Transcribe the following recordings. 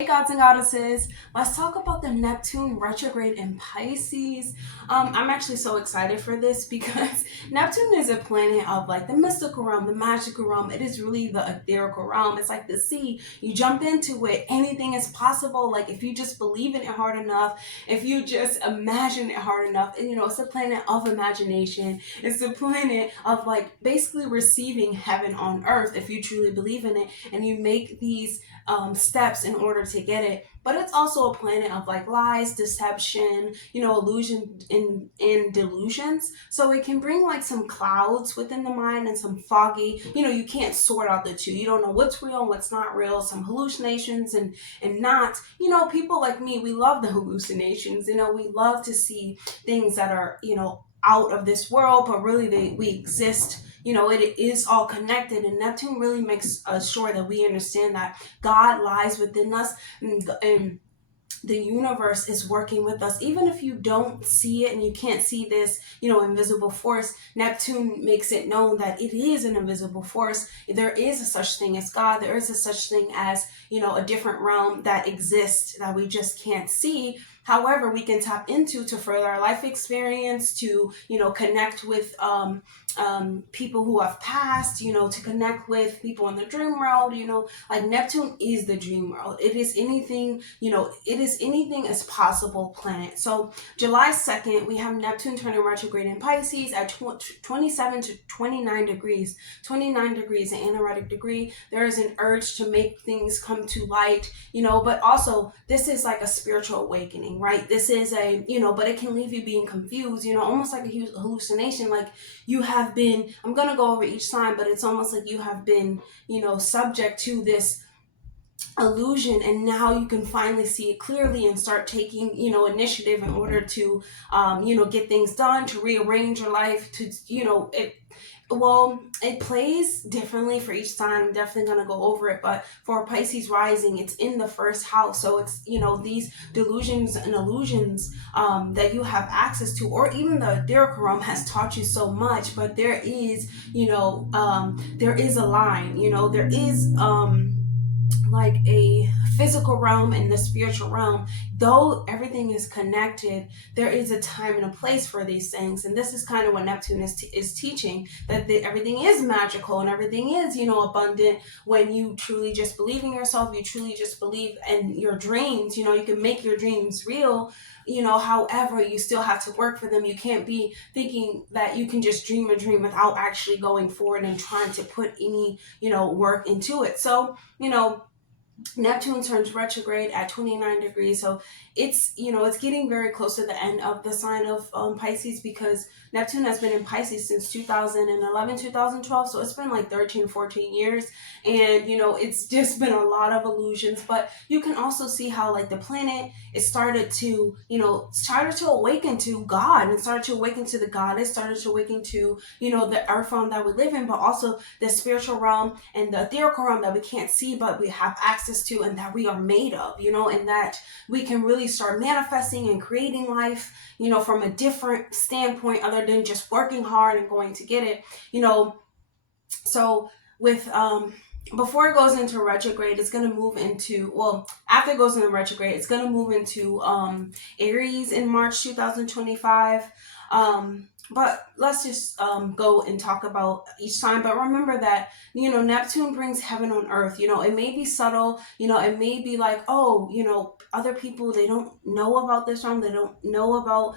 Hey gods and goddesses, let's talk about the Neptune retrograde in Pisces. I'm actually so excited for this because Neptune is a planet of like the mystical realm, the magical realm. It is really the etherical realm. It's like the sea. You jump into it, anything is possible. Like if you just believe in it hard enough, if you just imagine it hard enough, and it's a planet of imagination. It's a planet of like basically receiving heaven on earth if you truly believe in it and you make these steps in order to get it. But it's also a planet of like lies, deception, illusion in delusions. So it can bring like some clouds within the mind and some foggy, you can't sort out the two. You don't know what's real and what's not real, some hallucinations and not. People like me, we love the hallucinations. We love to see things that are, out of this world, but really we exist. It is all connected, and Neptune really makes sure that we understand that God lies within us, and the universe is working with us. Even if you don't see it and you can't see this, invisible force, Neptune makes it known that it is an invisible force. There is a such thing as God. There is a such thing as, a different realm that exists that we just can't see. However, we can tap into to further our life experience, to, connect with people who have passed, to connect with people in the dream world, like Neptune is the dream world. It is anything, it is anything as possible planet. So July 2nd, we have Neptune turning retrograde in Pisces at 27 to 29 degrees. 29 degrees, an anaretic degree. There is an urge to make things come to light, but also this is like a spiritual awakening, right? This is a, but it can leave you being confused, almost like a hallucination. Like you have been, I'm going to go over each sign, but it's almost like you have been, subject to this illusion, and now you can finally see it clearly and start taking, initiative in order to, get things done, to rearrange your life, to, it plays differently for each sign. I'm definitely going to go over it, but for Pisces rising, it's in the first house. So it's, these delusions and illusions that you have access to, or even the etherical realm has taught you so much, but there is, there is a line, there is, like a physical realm and the spiritual realm. Though everything is connected, there is a time and a place for these things, and this is kind of what Neptune is teaching, that everything is magical and everything is, abundant when you truly just believe in yourself. You truly just believe in your dreams. You can make your dreams real. However, you still have to work for them. You can't be thinking that you can just dream a dream without actually going forward and trying to put any, work into it. So, Neptune turns retrograde at 29 degrees. So it's, it's getting very close to the end of the sign of Pisces, because Neptune has been in Pisces since 2011, 2012. So it's been like 13, 14 years. And, it's just been a lot of illusions. But you can also see how like the planet, it started to, awaken to God, and started to awaken to the goddess, started to awaken to, the earth realm that we live in, but also the spiritual realm and the etherical realm that we can't see, but we have access to, and that we are made of, and that we can really start manifesting and creating life, from a different standpoint other than just working hard and going to get it, So with, before it goes into retrograde, it's going to move into, after it goes into retrograde, it's going to move into Aries in March 2025. But let's just go and talk about each sign. But remember that, Neptune brings heaven on earth. It may be subtle. It may be like, oh, other people, they don't know about this realm. They don't know about,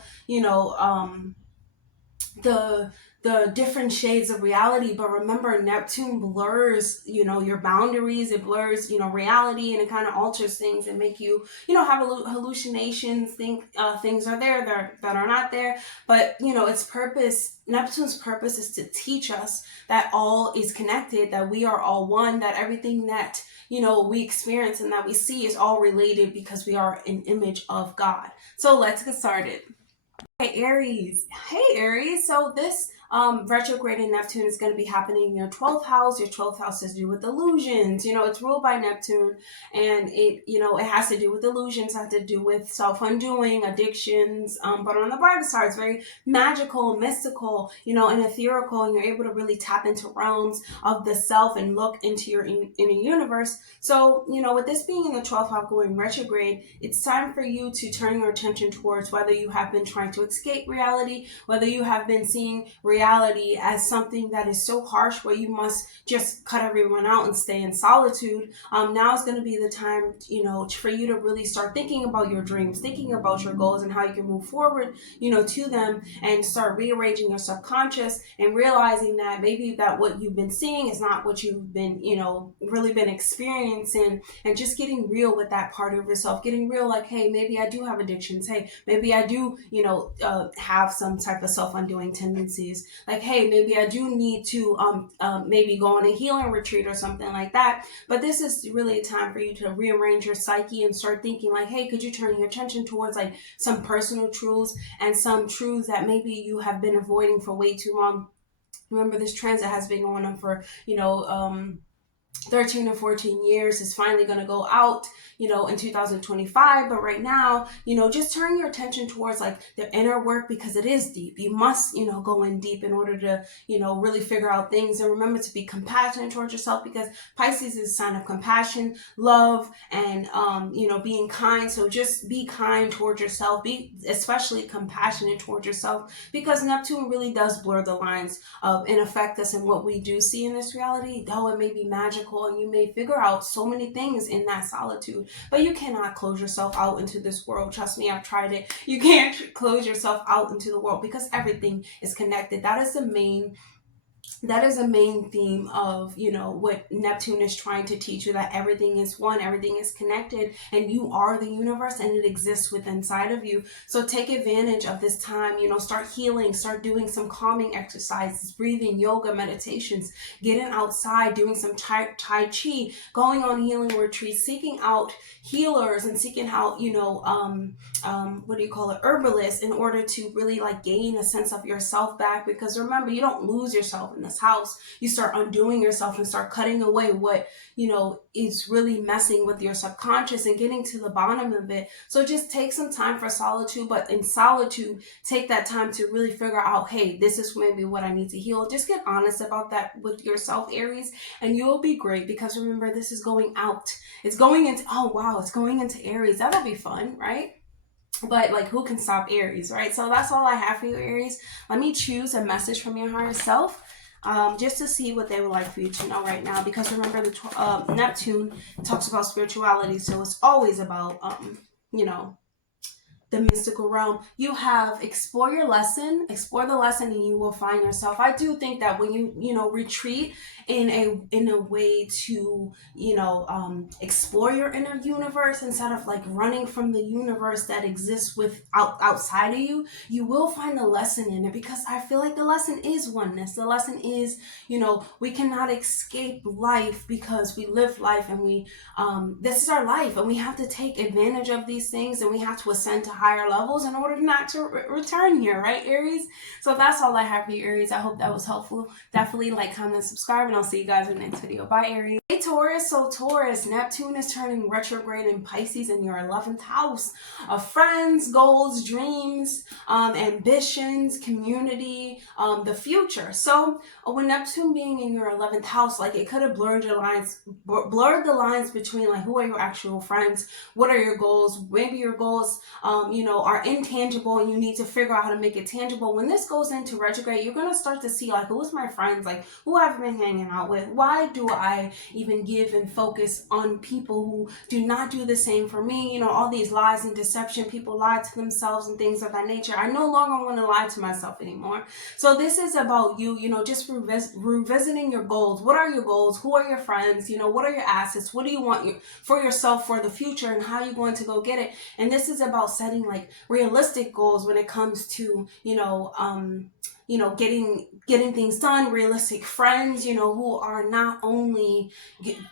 the different shades of reality. But remember, Neptune blurs, your boundaries. It blurs, reality, and it kind of alters things and make you, have hallucinations, think things are there that are not there. But, its purpose, Neptune's purpose is to teach us that all is connected, that we are all one, that everything that, we experience and that we see is all related, because we are an image of God. So let's get started. Hey Aries. So this retrograde in Neptune is going to be happening in your 12th house. Your 12th house has to do with illusions. You know, it's ruled by Neptune, and it has to do with illusions, has to do with self-undoing, addictions. But on the brighter side, it's very magical, mystical, and ethereal, and you're able to really tap into realms of the self and look into your inner universe. So, with this being in the 12th house going retrograde, it's time for you to turn your attention towards whether you have been trying to escape reality, whether you have been seeing reality as something that is so harsh where you must just cut everyone out and stay in solitude. Now is going to be the time, for you to really start thinking about your dreams, thinking about your goals and how you can move forward, to them, and start rearranging your subconscious and realizing that maybe that what you've been seeing is not what you've been, really been experiencing, and just getting real with that part of yourself, getting real like, hey, maybe I do have addictions. Hey, maybe I do, have some type of self-undoing tendencies. Like, hey, maybe I do need to maybe go on a healing retreat or something like that. But this is really a time for you to rearrange your psyche and start thinking like, hey, could you turn your attention towards like some personal truths and some truths that maybe you have been avoiding for way too long. Remember, this transit has been going on for 13 or 14 years. Is finally going to go out, in 2025. But right now, just turn your attention towards like the inner work, because it is deep. You must, go in deep in order to, really figure out things. And remember to be compassionate towards yourself, because Pisces is a sign of compassion, love, and, being kind. So just be kind towards yourself. Be especially compassionate towards yourself, because Neptune really does blur the lines of and affect us in what we do see in this reality. Though it may be magical and you may figure out so many things in that solitude, but you cannot close yourself out into this world. Trust me, I've tried it. You can't close yourself out into the world, because everything is connected. That is a main theme of, what Neptune is trying to teach you, that everything is one, everything is connected, and you are the universe, and it exists within inside of you. So take advantage of this time, start healing, start doing some calming exercises, breathing, yoga, meditations, getting outside, doing some tai chi, going on healing retreats, seeking out healers and seeking out, herbalists, in order to really like gain a sense of yourself back. Because remember, you don't lose yourself in this house. You start undoing yourself and start cutting away what is really messing with your subconscious and getting to the bottom of it. So just take some time for solitude, but in solitude, take that time to really figure out, hey, this is maybe what I need to heal. Just get honest about that with yourself, Aries, and you'll be great. Because remember, this is going out. It's going into, it's going into Aries. That'll be fun, right? But like, who can stop Aries, right? So that's all I have for you, Aries. Let me choose a message from your higher self, just to see what they would like for you to know right now. Because remember, the Neptune talks about spirituality, so it's always about the mystical realm. You have explore the lesson, and you will find yourself. I do think that when you retreat in a way to explore your inner universe, instead of like running from the universe that exists outside of you, you will find the lesson in it. Because I feel like the lesson is oneness. The lesson is, we cannot escape life, because we live life, and we this is our life, and we have to take advantage of these things, and we have to ascend to higher levels in order not to return here, right, Aries? So that's all I have for you, Aries. I hope that was helpful. Definitely like, comment, subscribe, and I'll see you guys in the next video. Bye, Aries. Hey, Taurus. So Taurus, Neptune is turning retrograde in Pisces in your 11th house of friends, goals, dreams, ambitions, community, the future. So when Neptune being in your 11th house, like, it could have blurred the lines between like, who are your actual friends, what are your goals. Maybe your goals are intangible, and you need to figure out how to make it tangible. When this goes into retrograde, you're going to start to see like, who's my friends, like who I've been hanging out with. Why do I even give and focus on people who do not do the same for me? All these lies and deception, people lie to themselves and things of that nature. I no longer want to lie to myself anymore. So this is about you, just revisiting your goals. What are your goals? Who are your friends? What are your assets? What do you want for yourself for the future, and how are you going to go get it? And this is about setting like realistic goals when it comes to getting things done, realistic friends, who are not only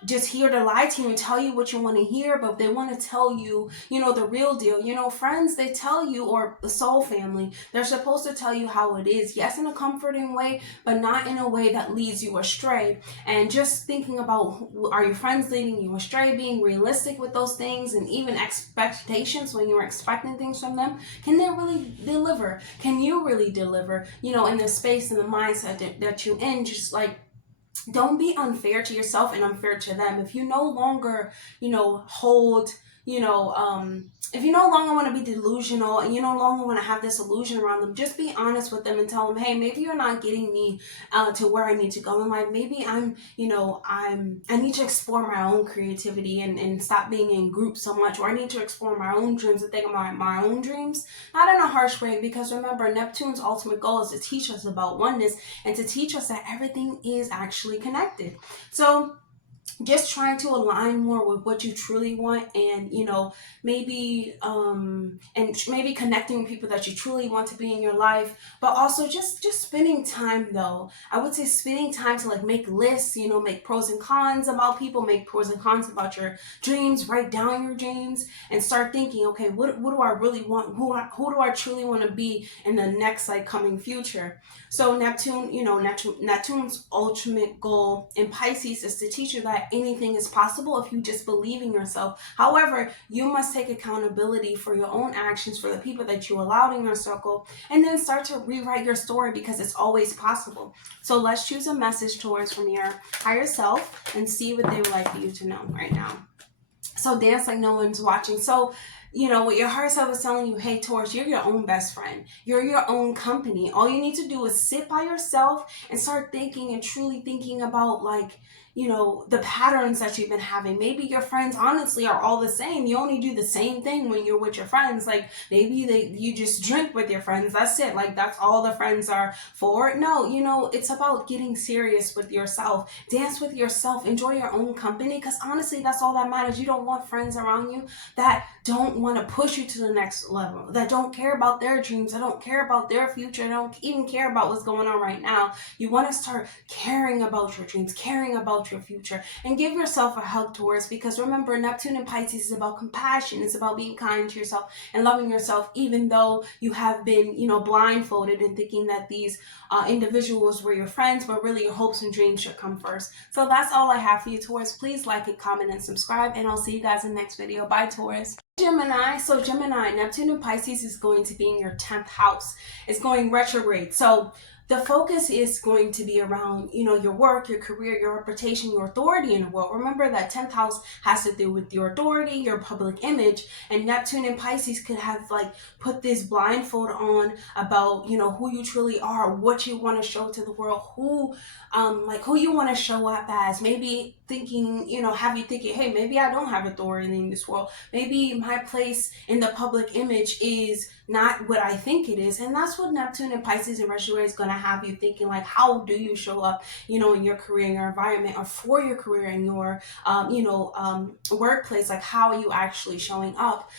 just here to lie to you and tell you what you want to hear, but they want to tell you, the real deal. Friends, they tell you, or the soul family, they're supposed to tell you how it is. Yes, in a comforting way, but not in a way that leads you astray. And just thinking about, are your friends leading you astray? Being realistic with those things, and even expectations when you're expecting things from them. Can they really deliver? Can you really deliver? In the space and the mindset that you're in, just like, don't be unfair to yourself and unfair to them. If you no longer, hold, if you no longer want to be delusional and you no longer want to have this illusion around them, just be honest with them and tell them, hey, maybe you're not getting me to where I need to go in life. Maybe I need to explore my own creativity and stop being in groups so much, or I need to explore my own dreams and think about my own dreams. Not in a harsh way, because remember, Neptune's ultimate goal is to teach us about oneness and to teach us that everything is actually connected. So just trying to align more with what you truly want, and maybe connecting with people that you truly want to be in your life, but also just spending time, though. I would say spending time to like make lists, make pros and cons about people, make pros and cons about your dreams, write down your dreams, and start thinking, okay, what do I really want? Who do I truly want to be in the next like coming future? So Neptune, Neptune's ultimate goal in Pisces is to teach you that anything is possible if you just believe in yourself. However, you must take accountability for your own actions, for the people that you allowed in your circle, and then start to rewrite your story, because it's always possible. So let's choose a message, Taurus, from your higher self and see what they would like for you to know right now. So dance like no one's watching. So what your higher self is telling you, hey, Taurus, you're your own best friend. You're your own company. All you need to do is sit by yourself and start thinking and truly thinking about, like, the patterns that you've been having. Maybe your friends honestly are all the same. You only do the same thing when you're with your friends. Like, maybe you just drink with your friends. That's it. Like, that's all the friends are for. No, it's about getting serious with yourself. Dance with yourself. Enjoy your own company, because honestly, that's all that matters. You don't want friends around you that don't want to push you to the next level, that don't care about their dreams, that don't care about their future, don't even care about what's going on right now. You want to start caring about your dreams, caring about your future, and give yourself a hug, Taurus, because remember, Neptune in Pisces is about compassion. It's about being kind to yourself and loving yourself, even though you have been, blindfolded and thinking that these individuals were your friends, but really your hopes and dreams should come first. So that's all I have for you, Taurus. Please like it, comment, and subscribe, and I'll see you guys in the next video. Bye, Taurus. Gemini. So Gemini, Neptune in Pisces is going to be in your 10th house. It's going retrograde. So the focus is going to be around, your work, your career, your reputation, your authority in the world. Remember that 10th house has to do with your authority, your public image, and Neptune in Pisces could have like put this blindfold on about, who you truly are, what you want to show to the world, who you want to show up as. Maybe thinking, have you thinking, hey, maybe I don't have authority in this world. Maybe my place in the public image is not what I think it is. And that's what Neptune and Pisces and retrograde is going to have you thinking, like, how do you show up, in your career, in your environment, or for your career, in your, workplace. Like, how are you actually showing up?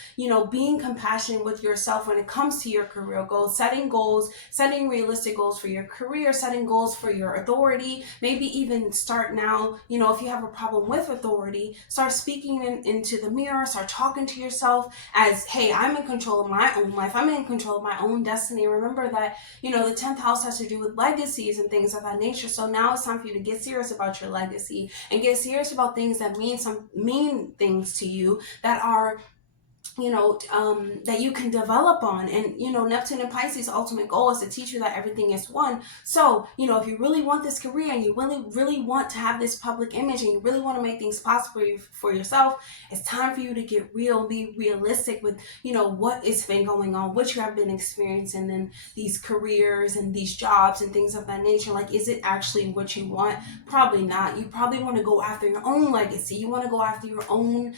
Being compassionate with yourself when it comes to your career goals, setting realistic goals for your career, setting goals for your authority. Maybe even start now, if you have a problem with authority, start speaking into the mirror, start talking to yourself as, hey, I'm in control of my own life. I'm in control of my own destiny. Remember that, the 10th house has to do with legacies and things of that nature. So now it's time for you to get serious about your legacy and get serious about things that mean things to you, that are that you can develop on. And Neptune and Pisces' ultimate goal is to teach you that everything is one. So if you really want this career and you really want to have this public image and you really want to make things possible for yourself, it's time for you to get real, be realistic with what has been going on, what you have been experiencing in these careers and these jobs and things of that nature. Like, is it actually what you want? Probably not. You probably want to go after your own legacy. You want to go after your own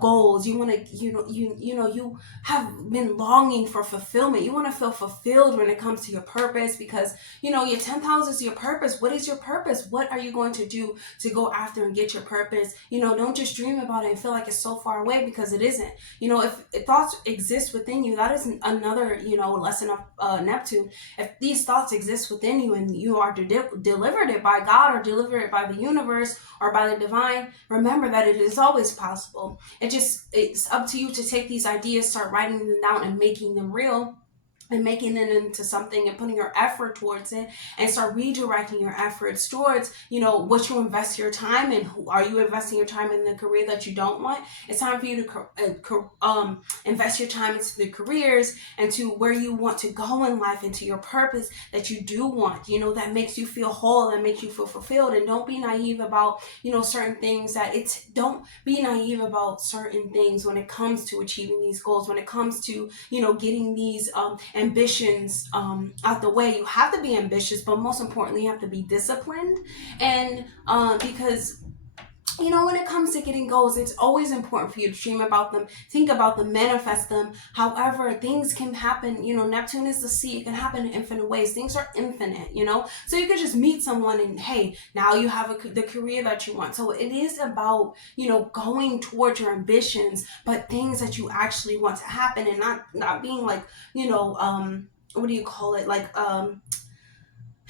goals. You want to you have been longing for fulfillment. You want to feel fulfilled when it comes to your purpose, because your 10th house is your purpose. What is your purpose? What are you going to do to go after and get your purpose? Don't just dream about it and feel like it's so far away, because it isn't. If thoughts exist within you, that is another lesson of Neptune. If these thoughts exist within you and you are delivered it by God, or delivered it by the universe or by the divine, remember that it is always possible. It's up to you to take these ideas, start writing them down and making them real, and making it into something, and putting your effort towards it, and start redirecting your efforts towards what you invest your time in. Are you investing your time in the career that you don't want? It's time for you to invest your time into the careers and to where you want to go in life, into your purpose that you do want, that makes you feel whole and makes you feel fulfilled. And don't be naive about certain things. Don't be naive about certain things when it comes to achieving these goals, when it comes to getting these ambitions out the way. You have to be ambitious, but most importantly, you have to be disciplined. And because when it comes to getting goals, it's always important for you to dream about them, think about them, manifest them. However, things can happen. Neptune is the sea. It can happen in infinite ways. Things are infinite, So you could just meet someone and, hey, now you have the career that you want. So it is about, going towards your ambitions, but things that you actually want to happen, and not being like, what do you call it? Like,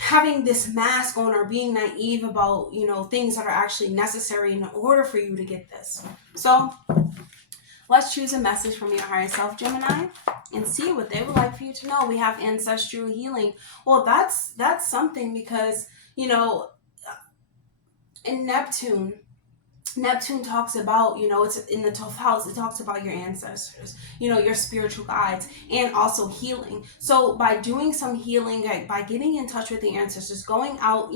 having this mask on, or being naive about things that are actually necessary in order for you to get this. So let's choose a message from your higher self, Gemini, and see what they would like for you to know. We have ancestral healing. Well, that's something, because in Neptune talks about, it's in the 12th house. It talks about your ancestors, your spiritual guides, and also healing. So by doing some healing, by getting in touch with the ancestors, going out,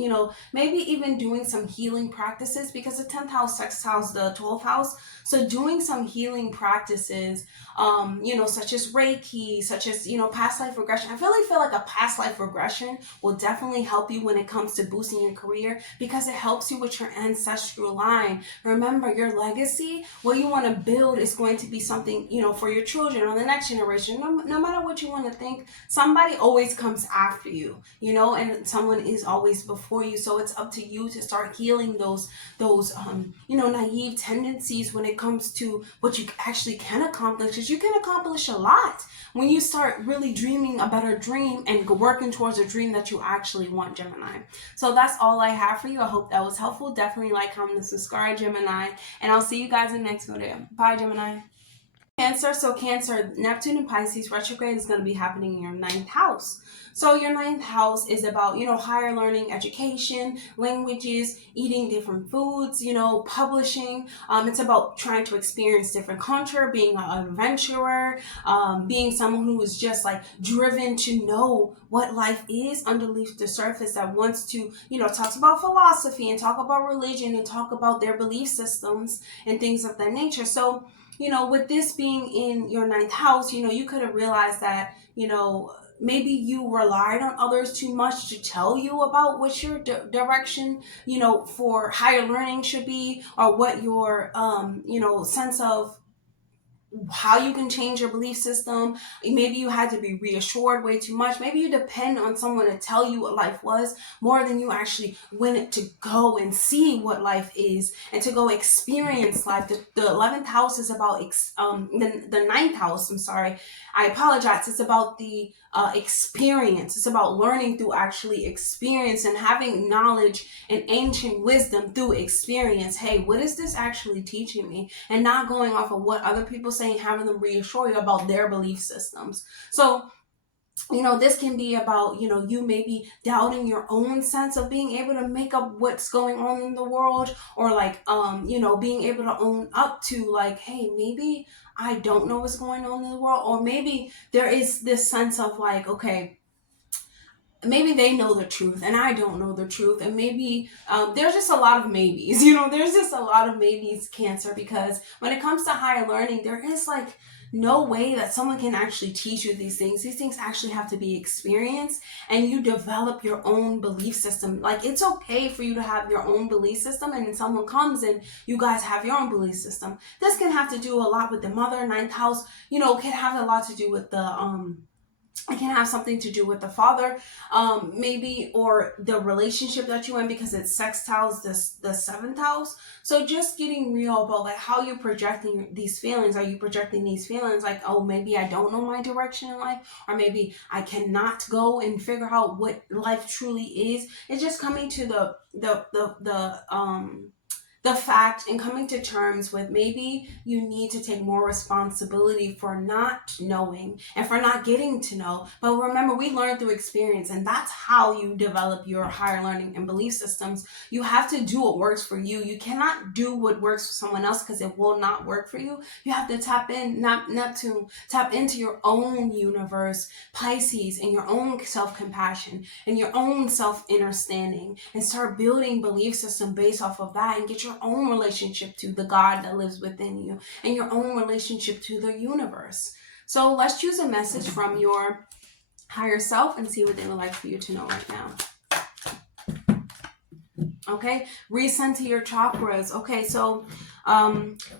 maybe even doing some healing practices, because the 10th house sextiles the 12th house. So doing some healing practices, such as Reiki, such as, past life regression. I really feel like a past life regression will definitely help you when it comes to boosting your career, because it helps you with your ancestral line. Remember, your legacy, what you want to build, is going to be something, for your children or the next generation. No matter what you want to think, somebody always comes after you, and someone is always before you. So it's up to you to start healing those naive tendencies when it comes to what you actually can accomplish, because you can accomplish a lot when you start really dreaming a better dream and working towards a dream that you actually want, Gemini. So that's all I have for you. I hope that was helpful. Definitely like, comment, and subscribe, Gemini, and I'll see you guys in the next video. Bye, Gemini. Cancer. So Cancer, Neptune and Pisces retrograde is going to be happening in your 9th house. So your 9th house is about, higher learning, education, languages, eating different foods, publishing. It's about trying to experience different culture, being an adventurer, being someone who is just like driven to know what life is underneath the surface, that wants to, talks about philosophy and talk about religion and talk about their belief systems and things of that nature. So, with this being in your 9th house, you could have realized that, maybe you relied on others too much to tell you about what your direction, for higher learning should be, or what your, sense of how you can change your belief system. Maybe you had to be reassured way too much. Maybe you depend on someone to tell you what life was more than you actually went to go and see what life is and to go experience life. The 11th house is about the 9th house, I'm sorry, I apologize, it's about the experience. It's about learning through actually experience and having knowledge and ancient wisdom through experience. Hey, what is this actually teaching me? And not going off of what other people say and having them reassure you about their belief systems. So, this can be about, you maybe doubting your own sense of being able to make up what's going on in the world, or like, being able to own up to like, hey, maybe I don't know what's going on in the world, or maybe there is this sense of like, okay, maybe they know the truth and I don't know the truth, and maybe there's just a lot of maybes, you know, there's just a lot of maybes, Cancer, because when it comes to higher learning, there is like no way that someone can actually teach you these things. These things actually have to be experienced, and you develop your own belief system. Like, it's okay for you to have your own belief system, and then someone comes and you guys have your own belief system. This can have to do a lot with the mother, ninth house, you know, can have a lot to do with the it can have something to do with the father, maybe, or the relationship that you're in, because it sextiles the seventh house. So just getting real about like how you're projecting these feelings. Are you projecting these feelings like, oh, maybe I don't know my direction in life, or maybe I cannot go and figure out what life truly is? It's just coming to the fact and coming to terms with maybe you need to take more responsibility for not knowing and for not getting to know. But remember, we learn through experience, and that's how you develop your higher learning and belief systems. You have to do what works for you. You cannot do what works for someone else, because it will not work for you. You have to tap in, Neptune, tap into your own universe, Pisces, and your own self-compassion and your own self-understanding, and start building belief system based off of that, and get your own relationship to the God that lives within you, and your own relationship to the universe. So let's choose a message from your higher self and see what they would like for you to know right now. Okay, recenter your chakras. Okay, so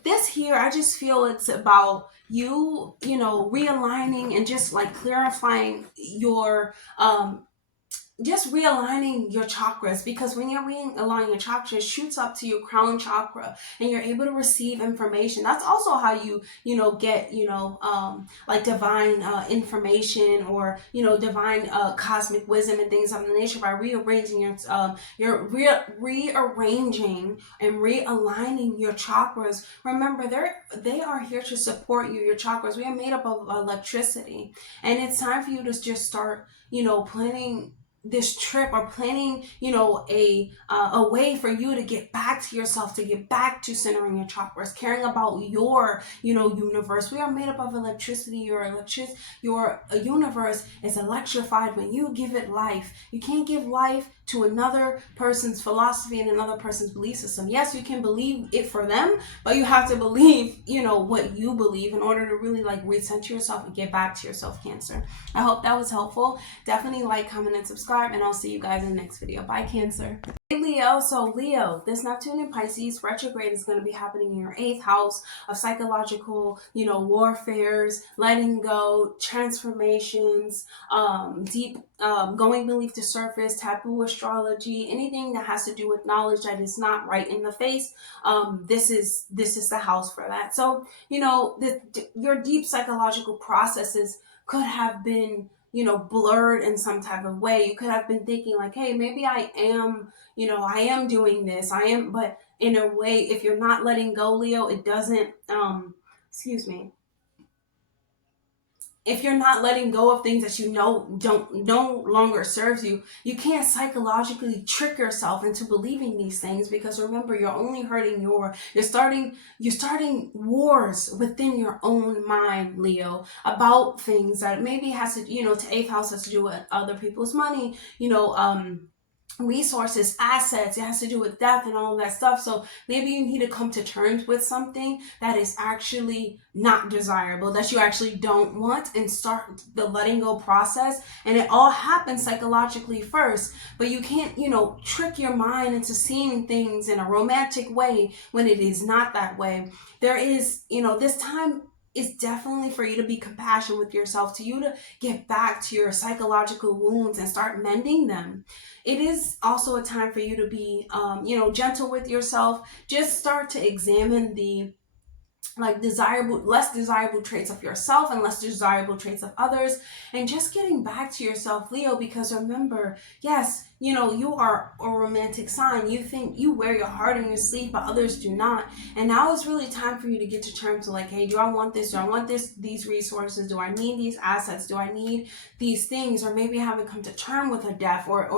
this here, I just feel it's about you, you know, realigning and just like clarifying your just realigning your chakras, because when you're realigning your chakras, it shoots up to your crown chakra, and you're able to receive information. That's also how you know, get, you know, like divine information, or, you know, divine cosmic wisdom and things of the nature, by rearranging rearranging and realigning your chakras. Remember, they are here to support you. Your chakras, we are made up of electricity, and it's time for you to just start, you know, planning this trip, or planning, you know, a way for you to get back to yourself, to get back to centering your chakras, caring about your, you know, universe. We are made up of electricity. Your universe is electrified when you give it life. You can't give life to another person's philosophy and another person's belief system. Yes, you can believe it for them, but you have to believe, you know, what you believe in order to really like recenter yourself and get back to yourself, Cancer. I hope that was helpful. Definitely like, comment, and subscribe, and I'll see you guys in the next video. Bye, Cancer. Hey, Leo. So Leo, this Neptune in Pisces retrograde is going to be happening in your 8th house of psychological, you know, warfares, letting go, transformations, deep going beneath the surface, taboo astrology, anything that has to do with knowledge that is not right in the face. This is the house for that. So, you know, your deep psychological processes could have been, you know, blurred in some type of way. You could have been thinking like, hey, maybe I am, you know, I am doing this, but in a way, if you're not letting go, Leo, it doesn't, excuse me, if you're not letting go of things that you know don't no longer serves you, you can't psychologically trick yourself into believing these things, because remember, you're only hurting you're starting wars within your own mind, Leo, about things that maybe has to, you know, to 8th house has to do with other people's money, you know, resources, assets. It has to do with death and all that stuff. So maybe you need to come to terms with something that is actually not desirable, that you actually don't want, and start the letting go process. And it all happens psychologically first, but you can't, you know, trick your mind into seeing things in a romantic way when it is not that way. There is, you know, this time is definitely for you to be compassionate with yourself, to you to get back to your psychological wounds and start mending them. It is also a time for you to be, you know, gentle with yourself. Just start to examine the like less desirable traits of yourself and less desirable traits of others, and just getting back to yourself, Leo, because remember, yes, you know, you are a romantic sign. You think you wear your heart on your sleeve, but others do not. And now is really time for you to get to terms with like, hey, do I want this? Do I want these resources? Do I need these assets? Do I need these things? Or maybe I haven't come to term with a death, or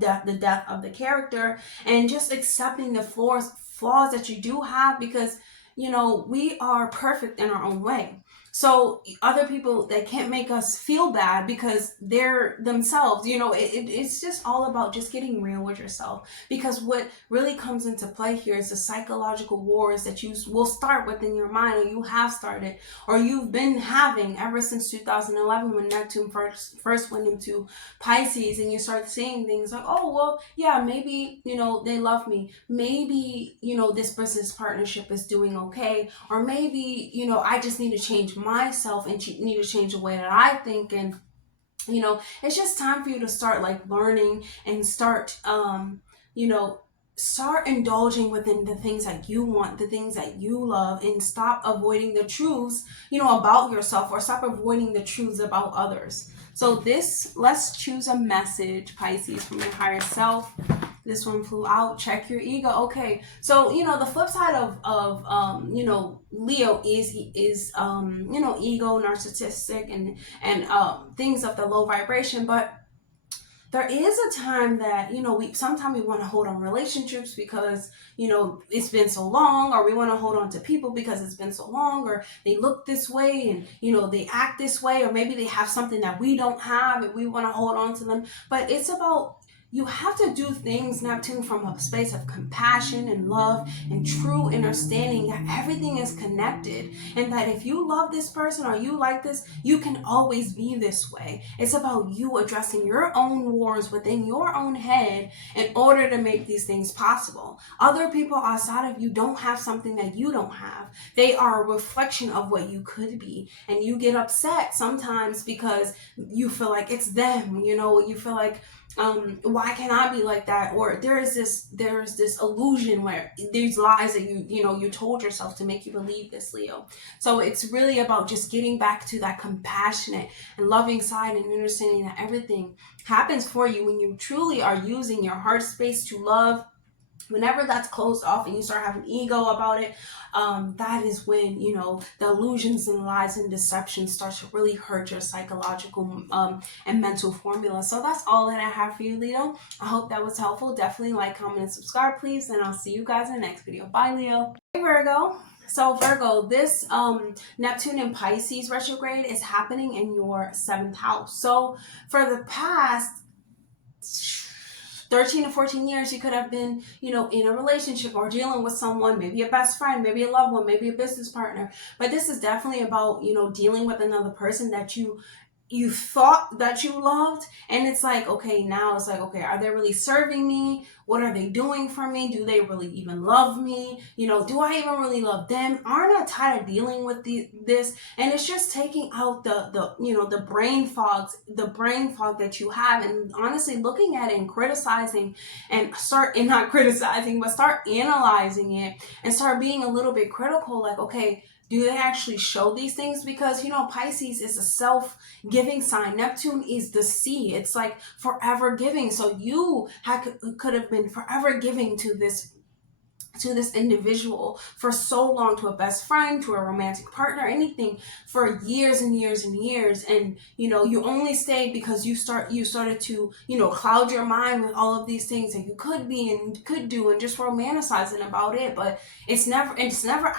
the death of the character, and just accepting the flaws that you do have, because you know, we are perfect in our own way. So other people, they can't make us feel bad because they're themselves. You know, it's just all about just getting real with yourself. Because what really comes into play here is the psychological wars that you will start within your mind, or you have started, or you've been having ever since 2011 when Neptune first went into Pisces, and you start seeing things like, oh, well, yeah, maybe, you know, they love me. Maybe, you know, this business partnership is doing okay. Or maybe, you know, I just need to change myself and need to change the way that I think. And, you know, it's just time for you to start like learning and start, you know, start indulging within the things that you want, the things that you love, and stop avoiding the truths, you know, about yourself, or stop avoiding the truths about others. So let's choose a message, Pisces, from your higher self. This one flew out. Check your ego. Okay, so you know the flip side of you know, Leo is you know, ego, narcissistic, and things of the low vibration. But there is a time that, you know, we sometimes we want to hold on relationships because, you know, it's been so long, or we want to hold on to people because it's been so long, or they look this way and, you know, they act this way, or maybe they have something that we don't have and we want to hold on to them. But it's about, you have to do things, Neptune, from a space of compassion and love and true understanding that everything is connected, and that if you love this person or you like this, you can always be this way. It's about you addressing your own wars within your own head in order to make these things possible. Other people outside of you don't have something that you don't have. They are a reflection of what you could be, and you get upset sometimes because you feel like it's them. You know, you feel like, why can't I be like that? Or there's this illusion where these lies that you know, you told yourself to make you believe this, Leo. So it's really about just getting back to that compassionate and loving side, and understanding that everything happens for you when you truly are using your heart space to love. Whenever that's closed off and you start having ego about it, that is when, you know, the illusions and lies and deception start to really hurt your psychological and mental formula. So that's all that I have for you, Leo. I hope that was helpful. Definitely like, comment, and subscribe, please, and I'll see you guys in the next video. Bye, Leo. Hey, Virgo. So Virgo, this Neptune in Pisces retrograde is happening in your 7th house. So for the past 13 to 14 years, you could have been, you know, in a relationship or dealing with someone, maybe a best friend, maybe a loved one, maybe a business partner. But this is definitely about, you know, dealing with another person that you thought that you loved, and it's like, okay, now it's like, okay, are they really serving me? What are they doing for me? Do they really even love me? You know, do I even really love them? Aren't I tired of dealing with this? And it's just taking out the you know, the brain fog that you have, and honestly looking at it and criticizing, and not criticizing, but start analyzing it and start being a little bit critical, like, okay, do they actually show these things? Because, you know, Pisces is a self-giving sign. Neptune is the sea. It's like forever giving. So you could have been forever giving to this individual for so long, to a best friend, to a romantic partner, anything, for years and years and years. And, you know, you only stayed because you started to, you know, cloud your mind with all of these things that you could be and could do, and just romanticizing about it. But it's never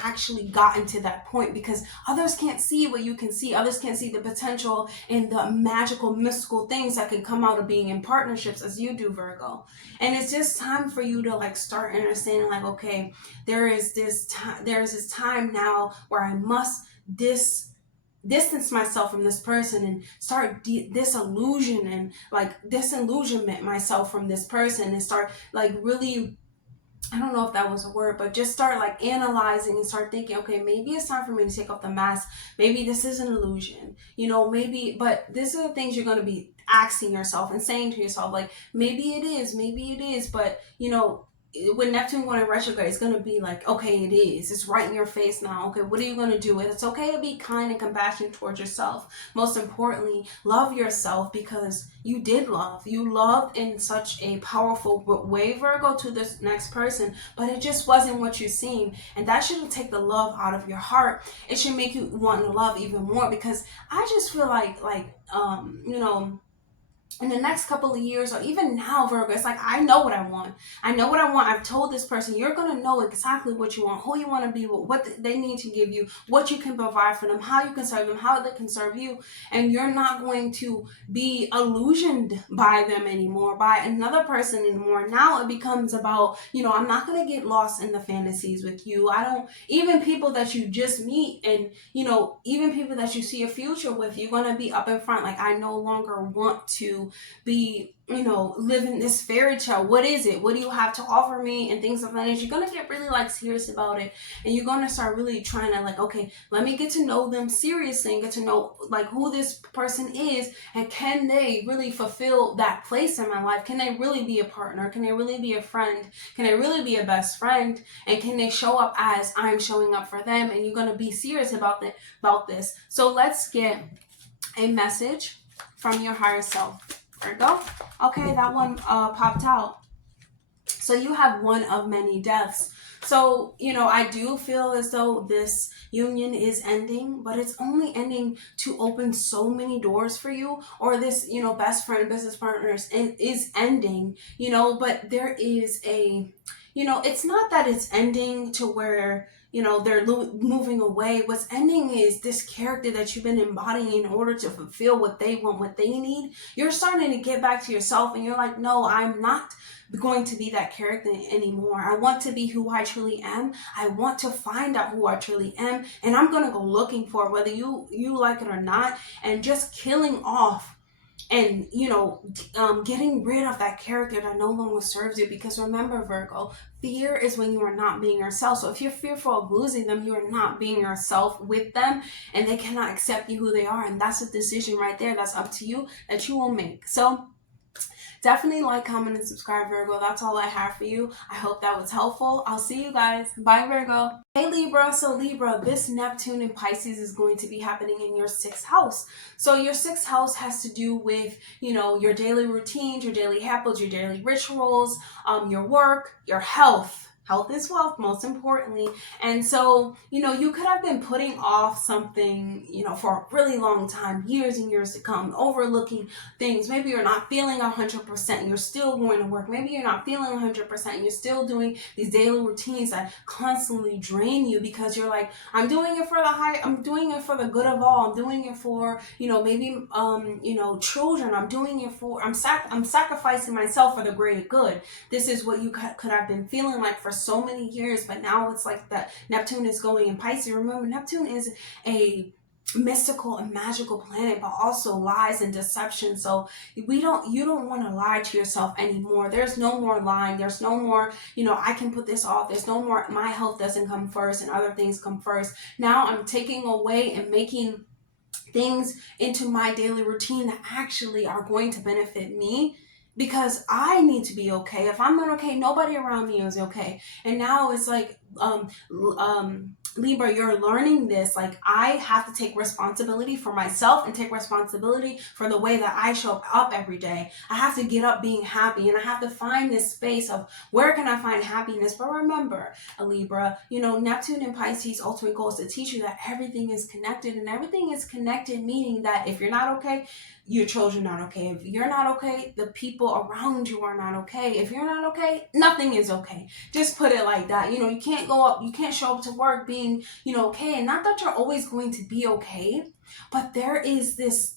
actually gotten to that point, because others can't see what you can see. Others can't see the potential and the magical, mystical things that can come out of being in partnerships as you do, Virgo. And it's just time for you to like start understanding, like, okay, there is this time now where I must distance myself from this person, and start disillusionment myself from this person, and start like really, I don't know if that was a word, but just start like analyzing and start thinking, okay, maybe it's time for me to take off the mask. Maybe this is an illusion, you know, maybe, but these are the things you're going to be asking yourself and saying to yourself, like, maybe it is, but, you know, when Neptune going in retrograde, it's going to be like, okay, it is. It's right in your face now. Okay, what are you going to do with it? It's okay to be kind and compassionate towards yourself. Most importantly, love yourself, because you did love. You loved in such a powerful way, Virgo, to this next person, but it just wasn't what you seemed. And that shouldn't take the love out of your heart. It should make you want to love even more, because I just feel like you know, in the next couple of years, or even now, Virgo, it's like, I know what I want. I know what I want. I've told this person, you're going to know exactly what you want, who you want to be with, what they need to give you, what you can provide for them, how you can serve them, how they can serve you. And you're not going to be illusioned by them anymore, by another person anymore. Now it becomes about, I'm not going to get lost in the fantasies with you. I don't, even people that you just meet and, even people that you see a future with, you're going to be up in front. Like, I no longer want to be, living this fairy tale. What is it? What do you have to offer me? And things of that nature. You're gonna get really like serious about it, and you're gonna start really trying to like, okay, let me get to know them seriously and get to know like who this person is, and can they really fulfill that place in my life? Can they really be a partner? Can they really be a friend? Can they really be a best friend? And can they show up as I'm showing up for them? And you're gonna be serious about this. So let's get a message from your higher self. Virgo. Okay, that one popped out. So you have one of many deaths. So, I do feel as though this union is ending, but it's only ending to open so many doors for you, or this, best friend, business partners is ending, but there is a, it's not that it's ending to where, they're moving away. What's ending is this character that you've been embodying in order to fulfill what they want, what they need. You're starting to get back to yourself, and you're like, no, I'm not going to be that character anymore. I want to be who I truly am. I want to find out who I truly am, and I'm going to go looking for it, whether you like it or not, and just killing off and getting rid of that character that no longer serves you. Because remember, Virgo, fear is when you are not being yourself. So if you're fearful of losing them, you are not being yourself with them, and they cannot accept you who they are. And that's a decision right there that's up to you, that you will make. So definitely like, comment, and subscribe, Virgo. That's all I have for you. I hope that was helpful. I'll see you guys. Bye, Virgo. Hey, Libra. So Libra, this Neptune in Pisces is going to be happening in your 6th house. So your 6th house has to do with, your daily routines, your daily habits, your daily rituals, your work, your health. Health is wealth, most importantly. And so, you could have been putting off something, for a really long time, years and years to come, overlooking things. Maybe you're not feeling 100% and you're still going to work. Maybe you're not feeling 100% and you're still doing these daily routines that constantly drain you, because you're like, I'm doing it for I'm doing it for the good of all. I'm doing it for, maybe, children. I'm doing it for, I'm sacrificing myself for the greater good. This is what you could have been feeling like for so many years, but now it's like that Neptune is going in Pisces. Remember, Neptune is a mystical and magical planet, but also lies and deception. So you don't want to lie to yourself anymore. There's no more lying. There's no more, I can put this off. There's no more, my health doesn't come first and other things come first. Now I'm taking away and making things into my daily routine that actually are going to benefit me, because I need to be okay. If I'm not okay, nobody around me is okay. And now it's like, Libra, you're learning this. Like, I have to take responsibility for myself and take responsibility for the way that I show up every day. I have to get up being happy, and I have to find this space of where can I find happiness. But remember, Libra, Neptune and Pisces ultimate goal is to teach you that everything is connected, and everything is connected, meaning that if you're not okay, your children not okay. If you're not okay, the people around you are not okay. If you're not okay, nothing is okay. Just put it like that. You can't show up to work being, okay. And not that you're always going to be okay, but there is this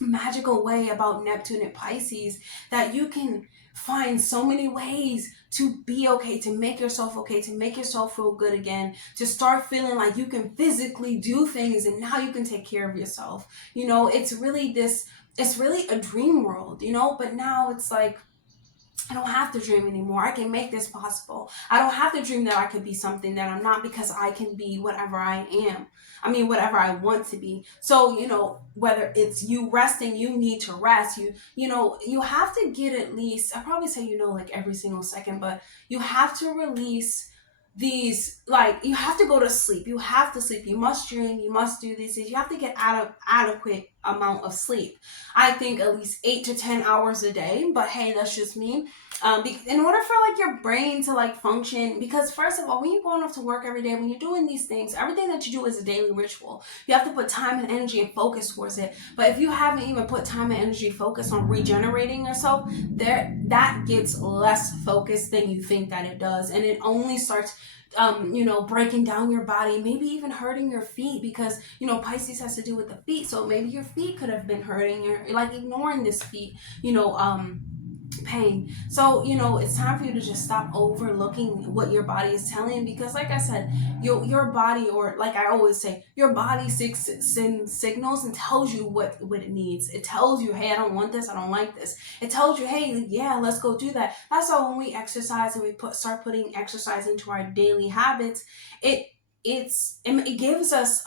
magical way about Neptune and Pisces that you can find so many ways to be okay, to make yourself okay, to make yourself feel good again, to start feeling like you can physically do things, and now you can take care of yourself. It's really a dream world, but now it's like, I don't have to dream anymore. I can make this possible. I don't have to dream that I could be something that I'm not, because I can be whatever I am. Whatever I want to be. So, whether it's you resting, you need to rest. You have to get at least, I probably say, like every single second, but you have to release these, like, you have to go to sleep, you have to sleep, you must dream, you must do these things, you have to get adequate amount of sleep. I think at least 8 to 10 hours a day, but hey, that's just me. In order for like your brain to like function, because first of all, when you're going off to work every day, when you're doing these things, everything that you do is a daily ritual. You have to put time and energy and focus towards it. But if you haven't even put time and energy focus on regenerating yourself, that gets less focus than you think that it does, and it only starts breaking down your body, maybe even hurting your feet, because, Pisces has to do with the feet. So maybe your feet could have been hurting. You're like ignoring this feet, pain. So, it's time for you to just stop overlooking what your body is telling you, because like I said, your body, or like I always say, your body sends signals and tells you what it needs. It tells you, hey, I don't want this, I don't like this. It tells you, hey, yeah, let's go do that. That's why when we exercise and we start putting exercise into our daily habits, it gives us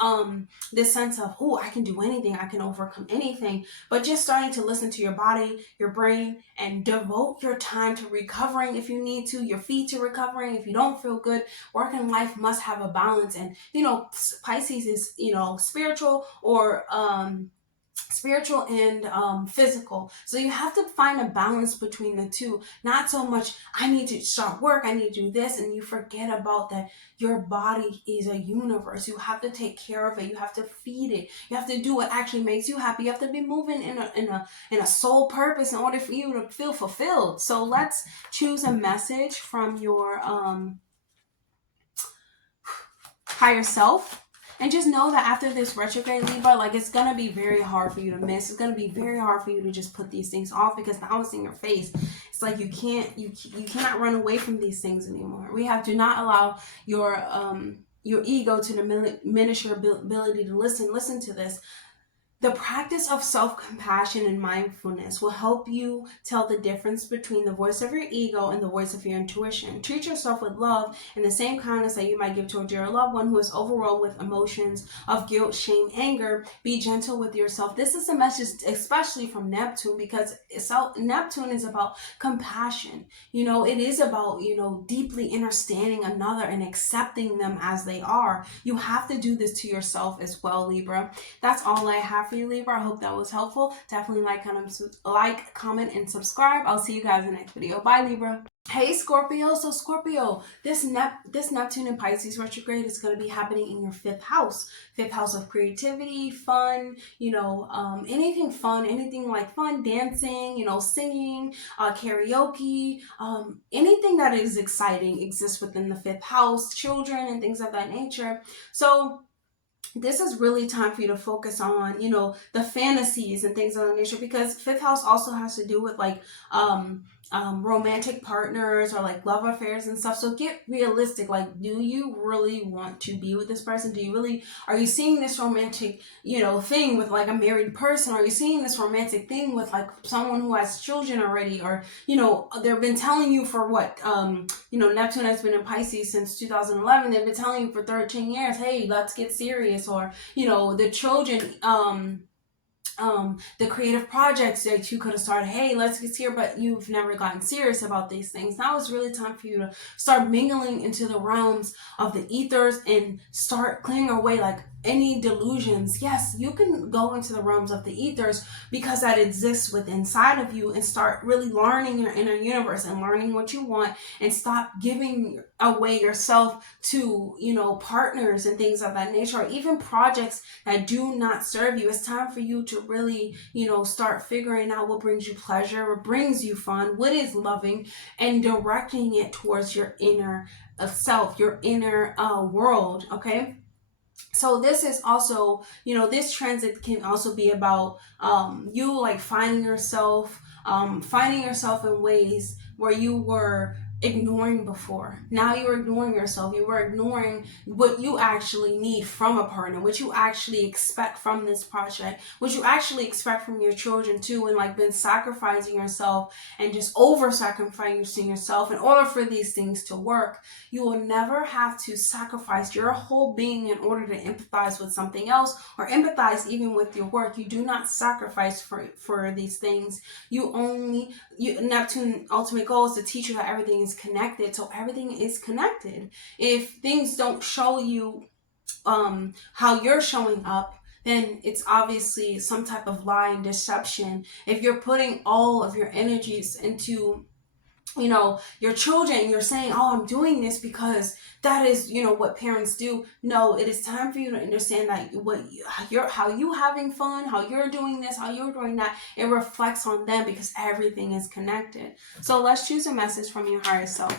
this sense of, oh, I can do anything, I can overcome anything. But just starting to listen to your body, your brain, and devote your time to recovering if you need to, your feet to recovering if you don't feel good. Work and life must have a balance. And Pisces is spiritual and physical. So you have to find a balance between the two. Not so much, I need to start work, I need to do this, and you forget about that your body is a universe. You have to take care of it. You have to feed it. You have to do what actually makes you happy. You have to be moving in a soul purpose in order for you to feel fulfilled. So let's choose a message from your higher self. And just know that after this retrograde, Libra, like, it's going to be very hard for you to miss. It's going to be very hard for you to just put these things off, because now it's in your face. It's like you cannot run away from these things anymore. We have to not allow your ego to diminish your ability to listen to this. The practice of self-compassion and mindfulness will help you tell the difference between the voice of your ego and the voice of your intuition. Treat yourself with love and the same kindness that you might give towards your loved one who is overwhelmed with emotions of guilt, shame, anger. Be gentle with yourself. This is a message especially from Neptune, because Neptune is about compassion. It is about, deeply understanding another and accepting them as they are. You have to do this to yourself as well, Libra. That's all I have for you, Libra. I hope that was helpful. Definitely like, comment, and subscribe. I'll see you guys in the next video. Bye, Libra. Hey, Scorpio. So Scorpio, this Neptune and Pisces retrograde is going to be happening in your fifth house of creativity, fun, anything fun, anything like fun, dancing, singing, karaoke, anything that is exciting exists within the fifth house, children and things of that nature. So this is really time for you to focus on, the fantasies and things of that nature, because fifth house also has to do with like romantic partners or like love affairs and stuff. So get realistic. Like, do you really want to be with this person? Are you seeing this romantic, thing with like a married person? Are you seeing this romantic thing with like someone who has children already? Or, they've been telling you for what, Neptune has been in Pisces since 2011. They've been telling you for 13 years, hey, let's get serious. Or, the children, the creative projects that you could have started, hey, let's get here, but you've never gotten serious about these things. Now it's really time for you to start mingling into the realms of the ethers and start clearing away like any delusions. Yes, you can go into the realms of the ethers because that exists within inside of you, and start really learning your inner universe and learning what you want, and stop giving away yourself to, partners and things of that nature, or even projects that do not serve you. It's time for you to really, start figuring out what brings you pleasure, what brings you fun, what is loving, and directing it towards your inner self, your inner world. Okay. So this is also, this transit can also be about you like finding yourself in ways where you were ignoring before. Now you're ignoring yourself. You were ignoring what you actually need from a partner, what you actually expect from this project, what you actually expect from your children too, and like been sacrificing yourself and just over sacrificing yourself in order for these things to work. You will never have to sacrifice your whole being in order to empathize with something else, or empathize even with your work. You do not sacrifice for these things. Neptune ultimate goal is to teach you that everything is everything's connected. So everything is connected. If things don't show you how you're showing up, then it's obviously some type of lie and deception. If you're putting all of your energies into, you know, your children, you're saying, oh, I'm doing this because that is, you know, what parents do. No, it is time for you to understand that how you having fun, how you're doing this, how you're doing that, it reflects on them because everything is connected. So let's choose a message from your higher self.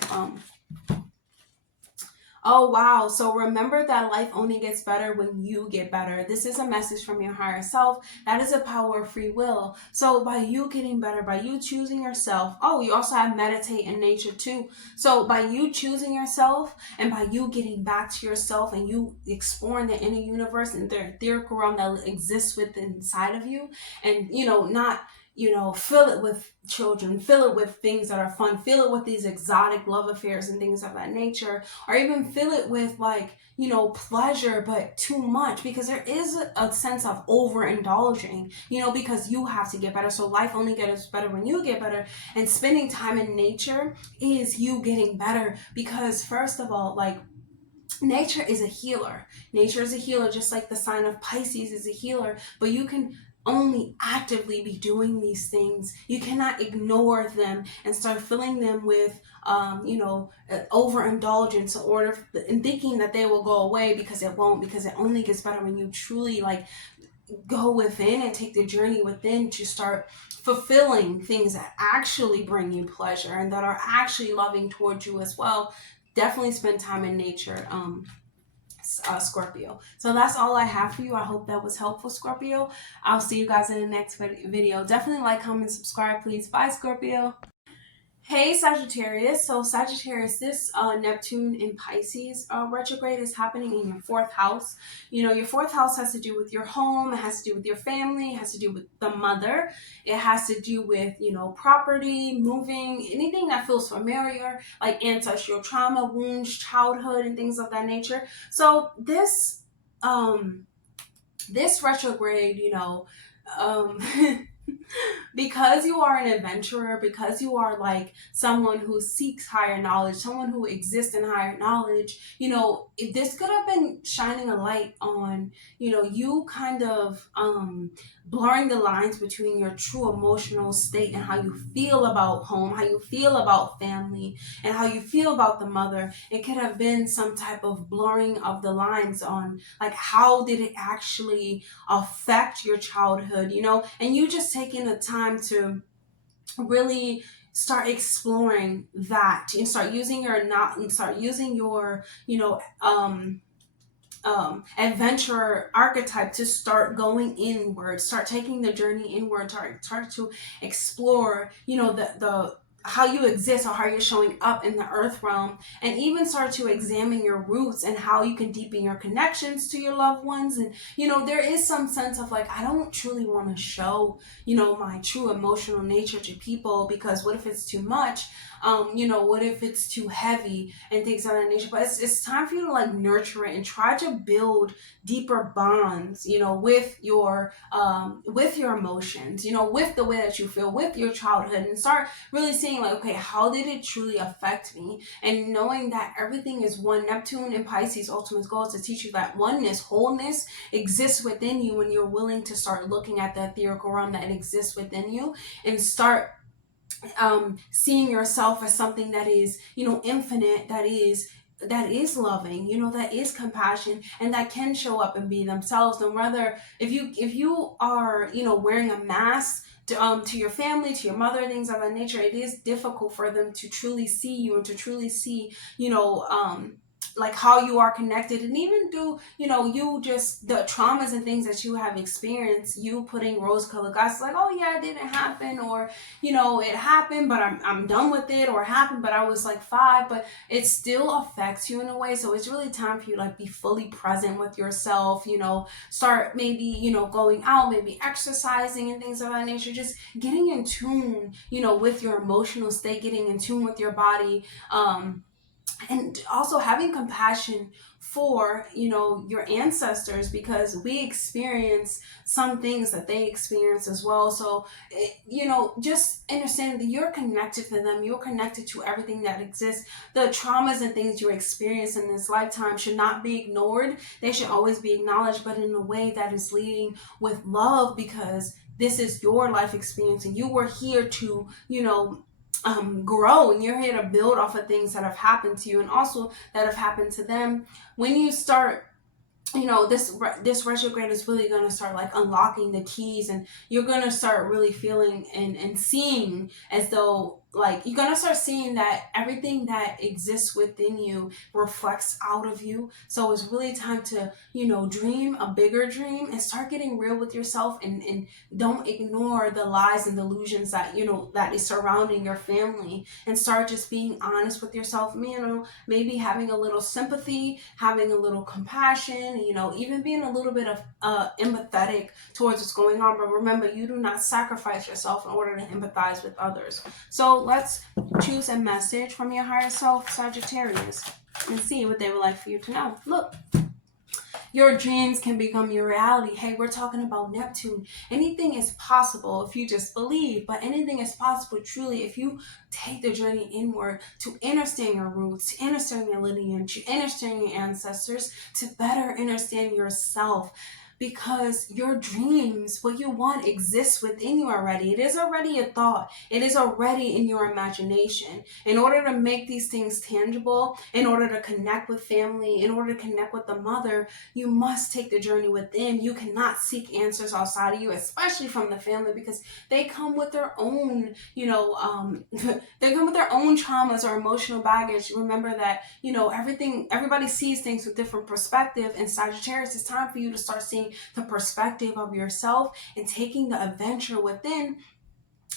Oh, wow. So remember that life only gets better when you get better. This is a message from your higher self. That is a power of free will. So by you getting better, by you choosing yourself, oh, you also have meditate in nature too. So by you choosing yourself and by you getting back to yourself and you exploring the inner universe and the etheric realm that exists within inside of you, and, you know, not, you know, fill it with children, fill it with things that are fun, fill it with these exotic love affairs and things of that nature, or even fill it with, like, you know, pleasure, but too much, because there is a sense of overindulging, you know, because you have to get better. So life only gets better when you get better, and spending time in nature is you getting better, because first of all, like, nature is a healer. Nature is a healer, just like the sign of Pisces is a healer, but you can only actively be doing these things. You cannot ignore them and start filling them with you know, overindulgence and thinking that they will go away, because it won't, because it only gets better when you truly, like, go within and take the journey within to start fulfilling things that actually bring you pleasure and that are actually loving towards you as well. Definitely spend time in nature, Scorpio. So that's all I have for you. I hope that was helpful, Scorpio. I'll see you guys in the next video. Definitely like, comment, subscribe, please. Bye, Scorpio. Hey, Sagittarius. So Sagittarius, this Neptune in Pisces retrograde is happening in your fourth house. You know, your fourth house has to do with your home. It has to do with your family. It has to do with the mother. It has to do with, you know, property, moving, anything that feels familiar, like ancestral trauma, wounds, childhood, and things of that nature. So this this retrograde, you know, because you are an adventurer, because you are, like, someone who seeks higher knowledge, someone who exists in higher knowledge, you know, this could have been shining a light on, you know, you kind of blurring the lines between your true emotional state and how you feel about home, how you feel about family, and how you feel about the mother. It could have been some type of blurring of the lines on, like, how did it actually affect your childhood, you know, and you just taking the time to really start exploring that and start using your you know, adventurer archetype to start going inward, start taking the journey inward, start to explore, you know, the how you exist or how you're showing up in the earth realm, and even start to examine your roots and how you can deepen your connections to your loved ones. And, you know, there is some sense of, like, I don't truly want to show, you know, my true emotional nature to people, because what if it's too much? You know, what if it's too heavy and things of that nature? But it's time for you to, like, nurture it and try to build deeper bonds, you know, with your emotions, you know, with the way that you feel, with your childhood, and start really seeing, like, okay, how did it truly affect me? And knowing that everything is one. Neptune and Pisces ultimate goal is to teach you that oneness, wholeness exists within you when you're willing to start looking at the etherical realm that exists within you, and start seeing yourself as something that is, you know, infinite, that is loving, you know, that is compassion, and that can show up and be themselves. No matter if you are, you know, wearing a mask to your family, to your mother, things of that nature, it is difficult for them to truly see you and to truly see, you know, like, how you are connected, and even do, you know, you just the traumas and things that you have experienced, you putting rose-colored glasses, like, oh yeah, it didn't happen, or, you know, it happened but I'm done with it, or it happened but I was like 5, but it still affects you in a way. So it's really time for you to, like, be fully present with yourself, you know, start maybe, you know, going out, maybe exercising and things of that nature, just getting in tune, you know, with your emotional state, getting in tune with your body, and also having compassion for, you know, your ancestors, because we experience some things that they experience as well. So you know, just understand that you're connected to them, you're connected to everything that exists. The traumas and things you experience in this lifetime should not be ignored, they should always be acknowledged, but in a way that is leading with love, because this is your life experience and you were here to, you know, grow, and you're here to build off of things that have happened to you and also that have happened to them. When you start, you know, this retrograde is really going to start like unlocking the keys, and you're going to start really feeling and seeing as though, like, you're going to start seeing that everything that exists within you reflects out of you. So it's really time to, you know, dream a bigger dream and start getting real with yourself, and don't ignore the lies and delusions that, you know, that is surrounding your family, and start just being honest with yourself. You know, maybe having a little sympathy, having a little compassion, you know, even being a little bit of empathetic towards what's going on. But remember, you do not sacrifice yourself in order to empathize with others. So let's choose a message from your higher self, Sagittarius, and see what they would like for you to know. Look, your dreams can become your reality. Hey, we're talking about Neptune. Anything is possible if you just believe, but anything is possible truly if you take the journey inward to understand your roots, to understand your lineage, to understand your ancestors, to better understand yourself. Because your dreams, what you want, exists within you already. It is already a thought. It is already in your imagination. In order to make these things tangible, in order to connect with family, in order to connect with the mother, you must take the journey within. You cannot seek answers outside of you, especially from the family, because they come with their own, you know, they come with their own traumas or emotional baggage. Remember that, you know, everybody sees things with different perspective. And Sagittarius, it's time for you to start seeing the perspective of yourself and taking the adventure within,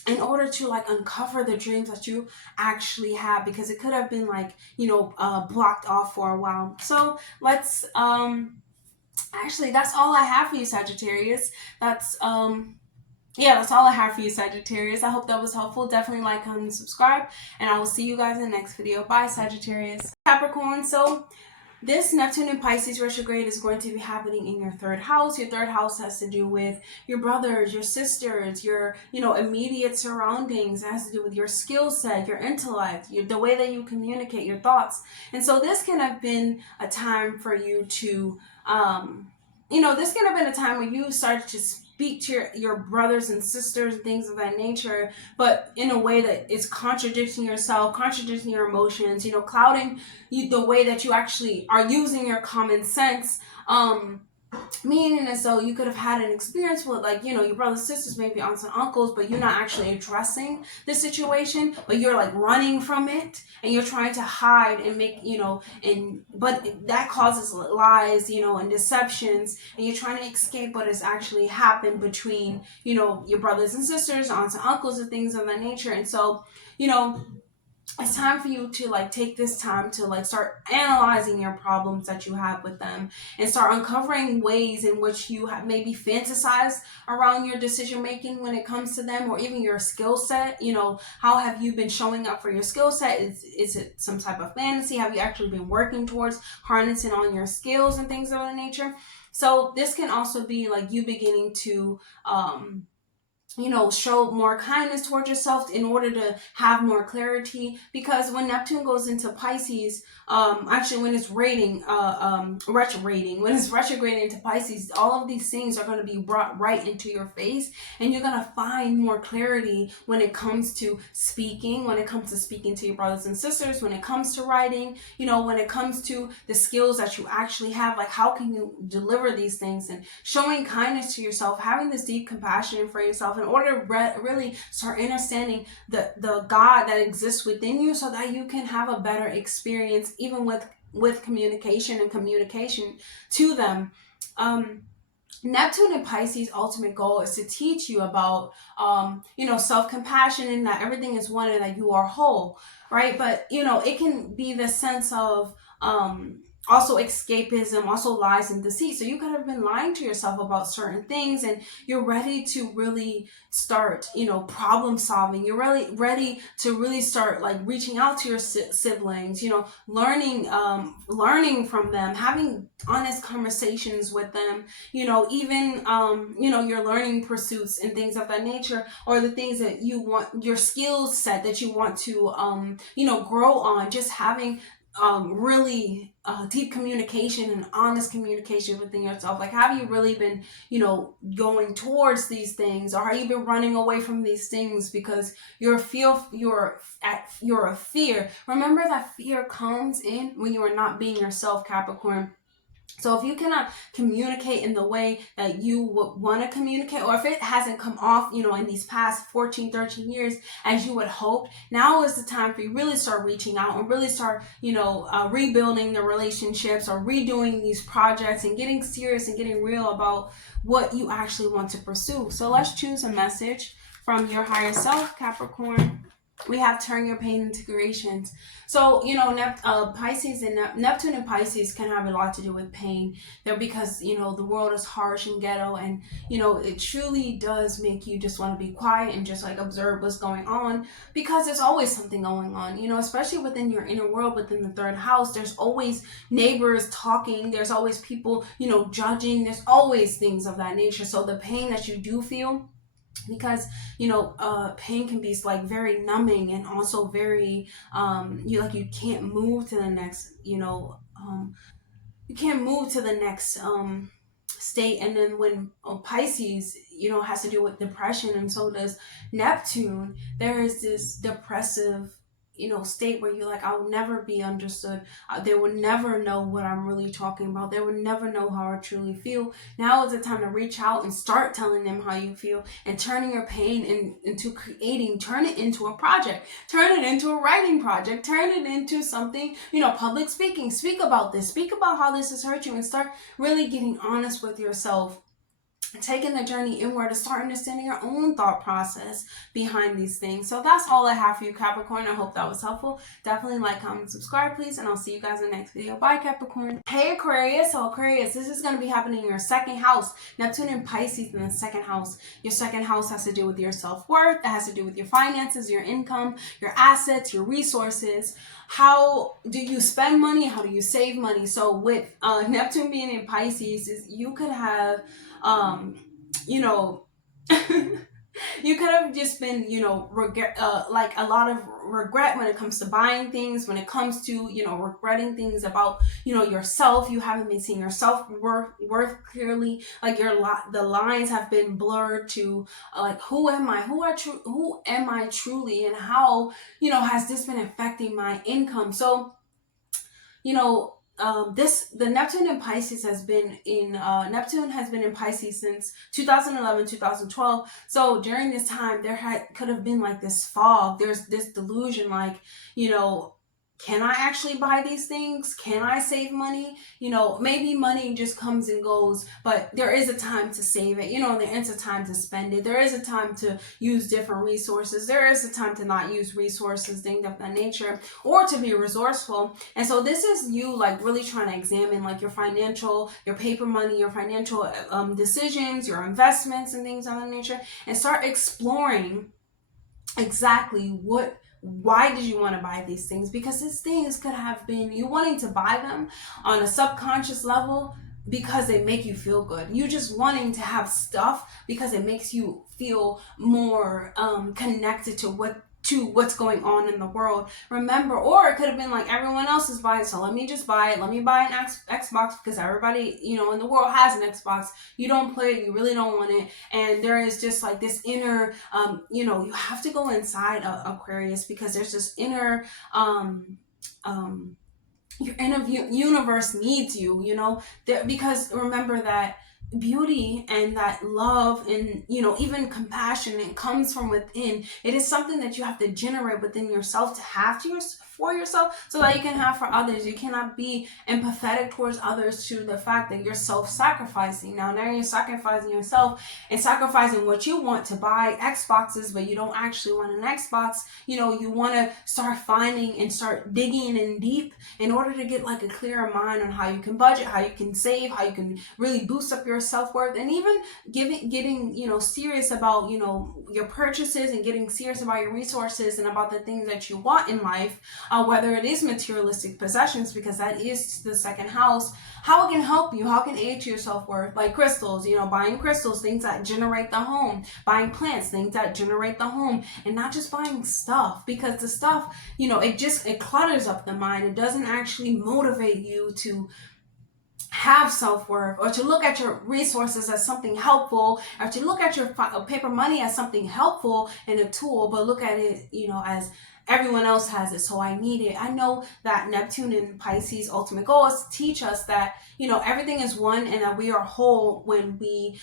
in order to like uncover the dreams that you actually have, because it could have been like, you know, blocked off for a while. So let's actually, that's all I have for you, Sagittarius. That's yeah, that's all I have for you, Sagittarius. I hope that was helpful. Definitely like, comment, and subscribe, and I will see you guys in the next video. Bye, Sagittarius. Capricorn, so this Neptune in Pisces retrograde is going to be happening in your third house. Your third house has to do with your brothers, your sisters, your, you know, immediate surroundings. It has to do with your skill set, your intellect, the way that you communicate, your thoughts. And so this can have been a time for you to, you know, this can have been a time when you started to speak to your brothers and sisters and things of that nature, but in a way that is contradicting yourself, contradicting your emotions, you know, clouding the way that you actually are using your common sense. Meaning as though you could have had an experience with, like, you know, your brothers, sisters, maybe aunts and uncles, but you're not actually addressing the situation, but you're like running from it, and you're trying to hide and make, you know, but that causes lies, you know, and deceptions, and you're trying to escape what has actually happened between, you know, your brothers and sisters, aunts and uncles, and things of that nature. And so, you know, it's time for you to like take this time to like start analyzing your problems that you have with them, and start uncovering ways in which you have maybe fantasized around your decision making when it comes to them, or even your skill set. You know, how have you been showing up for your skill set? Is it some type of fantasy? Have you actually been working towards harnessing on your skills and things of that nature? So this can also be like you beginning to you know, show more kindness towards yourself in order to have more clarity. Because when Neptune goes into Pisces, actually when it's retrograding, when it's retrograding into Pisces, all of these things are going to be brought right into your face, and you're going to find more clarity when it comes to speaking, when it comes to speaking to your brothers and sisters, when it comes to writing, you know, when it comes to the skills that you actually have, like how can you deliver these things, and showing kindness to yourself, having this deep compassion for yourself, in order to really start understanding the God that exists within you, so that you can have a better experience even with communication and communication to them. Neptune and Pisces' ultimate goal is to teach you about, you know, self-compassion, and that everything is one and that you are whole, right? But, you know, it can be the sense of, also escapism, also lies and deceit. So you could have been lying to yourself about certain things, and you're ready to really start, problem solving. You're really ready to really start like reaching out to your siblings, learning from them, having honest conversations with them, even, your learning pursuits and things of that nature, or the things that you want, your skills set that you want to, grow on, just having really deep communication and honest communication within yourself. Like, have you really been, going towards these things, or have you been running away from these things because you're a fear? Remember that fear comes in when you are not being yourself, Capricorn. So if you cannot communicate in the way that you would want to communicate, or if it hasn't come off, in these past 14, 13 years as you would hope, now is the time for you really start reaching out and really start, rebuilding the relationships, or redoing these projects and getting serious and getting real about what you actually want to pursue. So let's choose a message from your higher self, Capricorn. We have turn your pain into creations. So, Pisces and Neptune and Pisces can have a lot to do with pain. They're because, the world is harsh and ghetto, and, it truly does make you just want to be quiet and just like observe what's going on, because there's always something going on, especially within your inner world, within the third house. There's always neighbors talking. There's always people, judging. There's always things of that nature. So the pain that you do feel, because pain can be like very numbing, and also very you can't move to the next, you can't move to the next state. And then when Pisces, has to do with depression, and so does Neptune, there is this depressive, state where you're like, I'll never be understood. They will never know what I'm really talking about. They will never know how I truly feel. Now is the time to reach out and start telling them how you feel, and turning your pain into creating. Turn it into a project. Turn it into a writing project. Turn it into something, public speaking. Speak about this. Speak about how this has hurt you, and start really getting honest with yourself, taking the journey inward to start understanding your own thought process behind these things. So that's all I have for you, Capricorn. I hope that was helpful. Definitely like, comment, subscribe, please, and I'll see you guys in the next video. Bye, Capricorn. Hey, Aquarius. So Aquarius, this is going to be happening in your second house. Neptune and Pisces in the second house. Your second house has to do with your self-worth. It has to do with your finances, your income, your assets, your resources. How do you spend money? How do you save money? So with Neptune being in Pisces, you could have you could have just been, regret, like a lot of regret when it comes to buying things, when it comes to, regretting things about, yourself. You haven't been seeing your self-worth clearly. Like the lines have been blurred to like, who am I? Who am I truly? And how, has this been affecting my income? So, the Neptune in Pisces has been in Neptune has been in Pisces since 2011, 2012. So during this time, could have been like this fog. There's this delusion, like, can I actually buy these things? Can I save money? Maybe money just comes and goes, but there is a time to save it. There is a time to spend it. There is a time to use different resources. There is a time to not use resources, things of that nature, or to be resourceful. And so this is you like really trying to examine like your paper money, your financial decisions, your investments and things of that nature, and start exploring exactly why did you want to buy these things? Because these things could have been you wanting to buy them on a subconscious level because they make you feel good. You just wanting to have stuff because it makes you feel more connected to what's going on in the world. Remember, or it could have been like everyone else is buying, so let me just buy it. Let me buy an Xbox because everybody, in the world has an Xbox. You don't play it, you really don't want it. And there is just like this inner, you have to go inside Aquarius, because there's this inner, your inner universe needs you, because remember that beauty and that love and even compassion, it comes from within. It is something that you have to generate within yourself to have for yourself so that you can have for others. You cannot be empathetic towards others to the fact that you're self-sacrificing. Now you're sacrificing yourself and sacrificing what you want to buy Xboxes, but you don't actually want an Xbox. You want to start finding and start digging in deep in order to get like a clearer mind on how you can budget, how you can save, how you can really boost up your self-worth, and even getting serious about your purchases, and getting serious about your resources and about the things that you want in life, whether it is materialistic possessions, because that is the second house. How it can help you, how it can aid to your self-worth, like crystals, buying crystals, things that generate the home, buying plants, things that generate the home, and not just buying stuff, because the stuff, it clutters up the mind. It doesn't actually motivate you to have self-worth, or to look at your resources as something helpful, or to look at your paper money as something helpful and a tool, but look at it, as everyone else has it, so I need it. I know that Neptune and Pisces ultimate goals teach us that everything is one, and that we are whole when we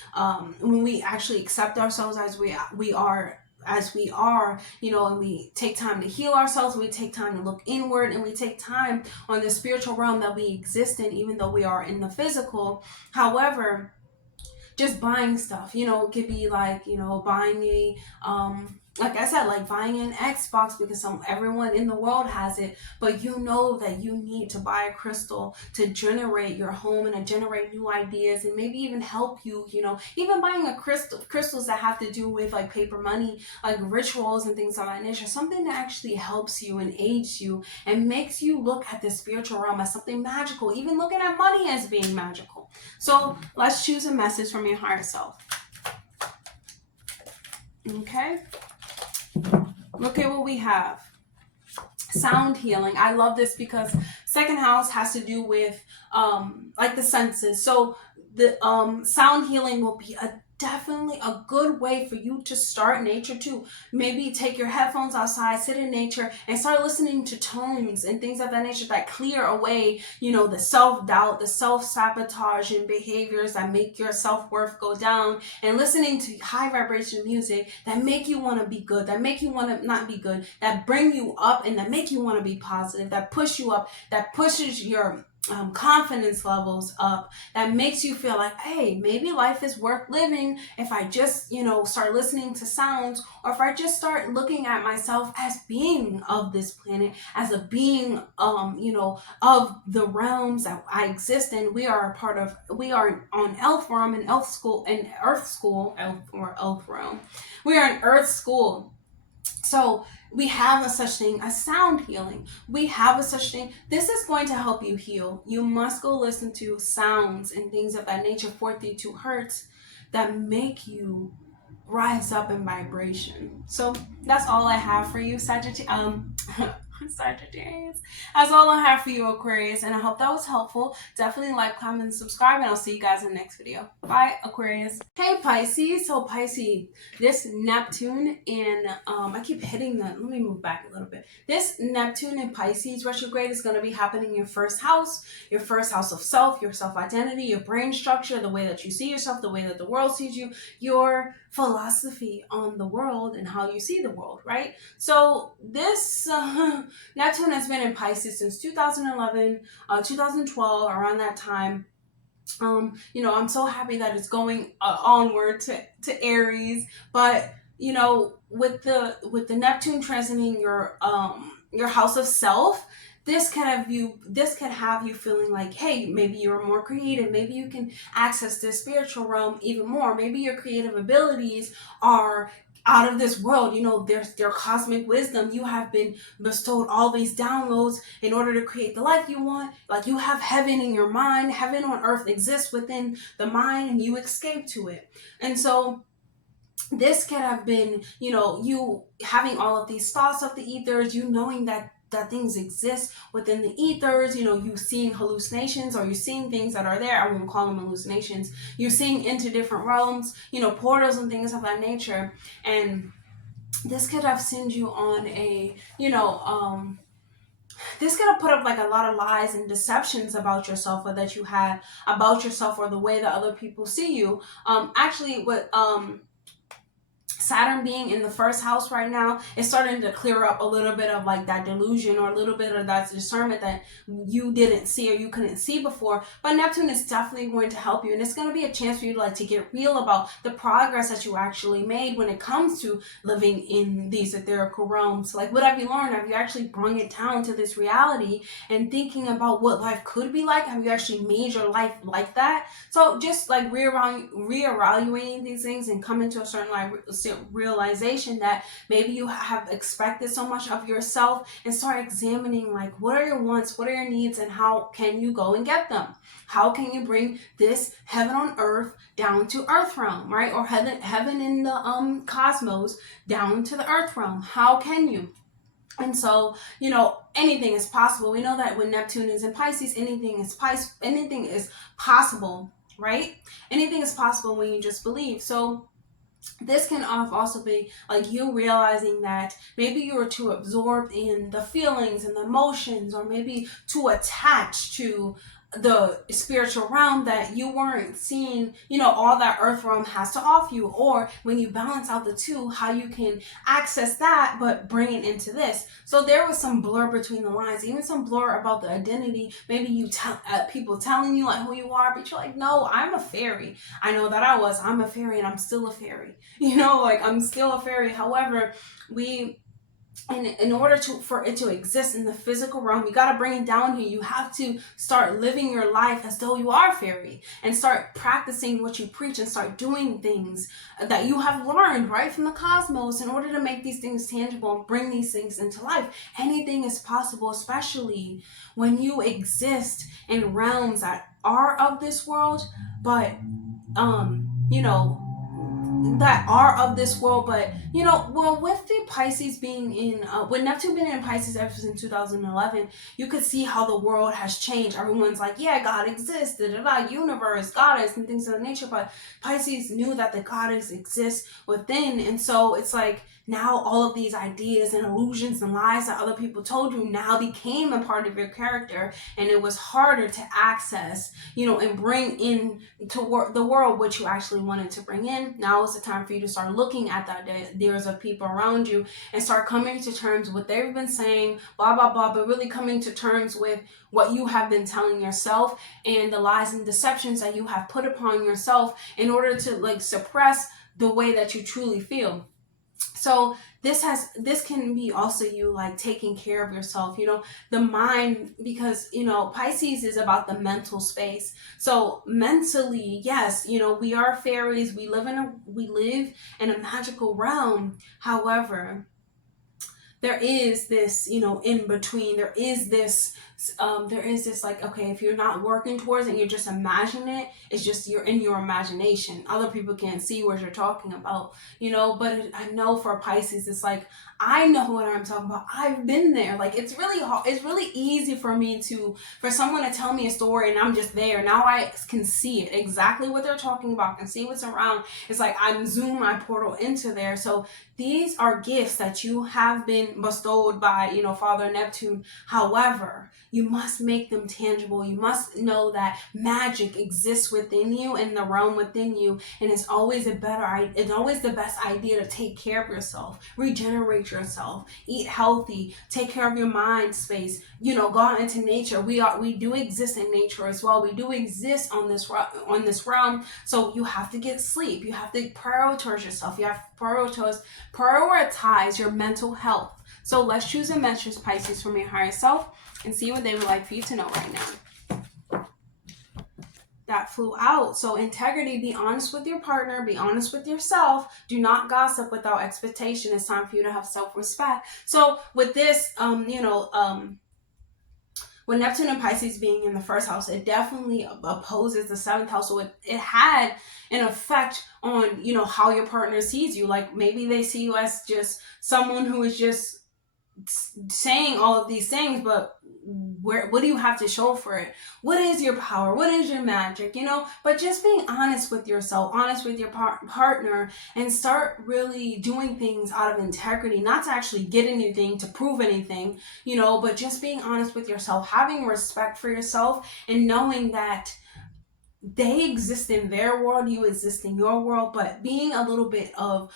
actually accept ourselves as we are, and we take time to heal ourselves, we take time to look inward, and we take time on the spiritual realm that we exist in, even though we are in the physical. However, just buying stuff, could be like, buying a, like I said, like buying an Xbox because everyone in the world has it, but you know that you need to buy a crystal to generate your home and to generate new ideas, and maybe even help you, even buying crystals that have to do with like paper money, like rituals and things of that nature, something that actually helps you and aids you and makes you look at the spiritual realm as something magical, even looking at money as being magical. So let's choose a message from your higher self. Okay. Look at what we have. Sound healing. I love this because second house has to do with like the senses. So the sound healing will be definitely a good way for you to start nature too. Maybe take your headphones outside, sit in nature, and start listening to tones and things of that nature that clear away, the self-doubt, the self-sabotage and behaviors that make your self-worth go down, and listening to high vibration music that make you want to be good, that make you want to not be good, that bring you up and that make you want to be positive, that push you up, that pushes your confidence levels up, that makes you feel like, hey, maybe life is worth living if I just, start listening to sounds, or if I just start looking at myself as being of this planet, as a being, of the realms that I exist in. We are on Elf realm and Elf school and Earth school, Elf realm. We are in Earth school. So we have a such thing as sound healing. We have a such thing. This is going to help you heal. You must go listen to sounds and things of that nature, 432 hertz, that make you rise up in vibration. So that's all I have for you, Sagittarius. That's all I have for you, Aquarius, and I hope that was helpful. Definitely like, comment, and subscribe, and I'll see you guys in the next video. Bye, Aquarius. Hey, Pisces. So Pisces, this Neptune in I keep hitting that. Let me move back a little bit. This Neptune in Pisces retrograde is going to be happening in your first house of self, your self-identity, your brain structure, the way that you see yourself, the way that the world sees you, your philosophy on the world and how you see the world, right? So this Neptune has been in Pisces since 2011, 2012, around that time. I'm so happy that it's going onward to Aries, but with the Neptune transiting your house of self, this can have you feeling like, hey, maybe you're more creative, maybe you can access this spiritual realm even more, maybe your creative abilities are out of this world, their cosmic wisdom. You have been bestowed all these downloads in order to create the life you want. Like, you have heaven in your mind. Heaven on earth exists within the mind, and you escape to it. And so this could have been, you having all of these thoughts of the ethers, knowing that things exist within the ethers, you seeing hallucinations, or you're seeing things that are there. I won't call them hallucinations. You're seeing into different realms, portals and things of that nature. And this could have sent you on a, this could have put up like a lot of lies and deceptions about yourself, or that you had about yourself, or the way that other people see you. Actually, what Saturn being in the first house right now, it's starting to clear up a little bit of like that delusion or a little bit of that discernment that you didn't see or you couldn't see before. But Neptune is definitely going to help you, and it's going to be a chance for you to like to get real about the progress that you actually made when it comes to living in these etherical realms. Like, what have you learned? Have you actually brought it down to this reality and thinking about what life could be like? Have you actually made your life like that? So just like reevaluating these things and coming to a certain like realization that maybe you have expected so much of yourself, and start examining like, what are your wants, what are your needs, and how can you go and get them? How can you bring this heaven on earth down to earth realm, right? Or heaven in the cosmos down to the earth realm? How can you? And so, you know, anything is possible. We know that when Neptune is in Pisces, anything is possible, right? Anything is possible when you just believe. So this can also be like you realizing that maybe you were too absorbed in the feelings and the emotions, or maybe too attached to the spiritual realm that you weren't seeing, you know, all that earth realm has to offer you. Or when you balance out the two, how you can access that but bring it into this. So there was some blur between the lines, even some blur about the identity. Maybe you tell people telling you like who you are, but you're like, no, I'm a fairy. I know that I'm a fairy, and I'm still a fairy, you know, like I'm still a fairy. However, in order for it to exist in the physical realm, you got to bring it down here. You have to start living your life as though you are fairy, and start practicing what you preach, and start doing things that you have learned right from the cosmos in order to make these things tangible and bring these things into life. Anything is possible, especially when you exist in realms that are of this world, but you know, that are of this world. But you know, well, with the Pisces being in with Neptune being in Pisces ever since 2011, you could see how the world has changed. Everyone's like, yeah, God exists, universe, goddess, and things of that nature. But Pisces knew that the goddess exists within, and so it's like now all of these ideas and illusions and lies that other people told you now became a part of your character, and it was harder to access, you know, and bring in to the world what you actually wanted to bring in. Now is the time for you to start looking at that ideas of people around you and start coming to terms with what they've been saying, blah blah blah, but really coming to terms with what you have been telling yourself and the lies and deceptions that you have put upon yourself in order to like suppress the way that you truly feel. So this can be also you like taking care of yourself, you know, the mind, because you know Pisces is about the mental space. So mentally, yes, you know, we are fairies, we live in a magical realm. However, there is this, you know, in between, there is this like, okay, if you're not working towards it, you're just imagining it, it's just you're in your imagination, other people can't see what you're talking about, you know. But I know for Pisces, it's like, I know what I'm talking about, I've been there. Like, it's really hard, it's really easy for someone to tell me a story and I'm just there. Now I can see it, exactly what they're talking about, can see what's around. It's like I'm zoom my portal into there. So these are gifts that you have been bestowed by, you know, Father Neptune. However, you must make them tangible. You must know that magic exists within you, in the realm within you, and it's always the best idea to take care of yourself, regenerate yourself, eat healthy, take care of your mind space, you know, go out into nature. We do exist in nature as well. We do exist on this realm. So you have to get sleep. You have to prioritize yourself. You have to prioritize your mental health. So let's choose a message, Pisces, from your higher self and see what they would like for you to know right now. That flew out. So integrity, be honest with your partner, be honest with yourself. Do not gossip without expectation. It's time for you to have self-respect. So with this, with Neptune and Pisces being in the first house, it definitely opposes the seventh house. So it had an effect on, you know, how your partner sees you. Like maybe they see you as just someone who is just saying all of these things, but what do you have to show for it? What is your power? What is your magic? You know, but just being honest with yourself, honest with your partner, and start really doing things out of integrity, not to actually get anything, to prove anything, you know, but just being honest with yourself, having respect for yourself, and knowing that they exist in their world, you exist in your world, but being a little bit of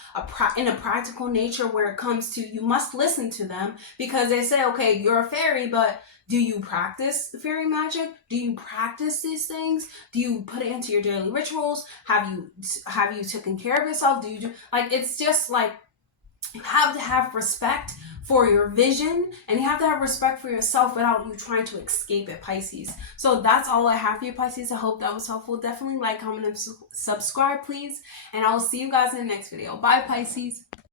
in a practical nature where it comes to, you must listen to them, because they say, okay, you're a fairy, but do you practice fairy magic? Do you practice these things? Do you put it into your daily rituals? Have you taken care of yourself? Do you do, like, it's just like, you have to have respect for your vision, and you have to have respect for yourself without you trying to escape it, Pisces. So that's all I have for you, Pisces. I hope that was helpful. Definitely like, comment, and subscribe, please. And I will see you guys in the next video. Bye, Pisces.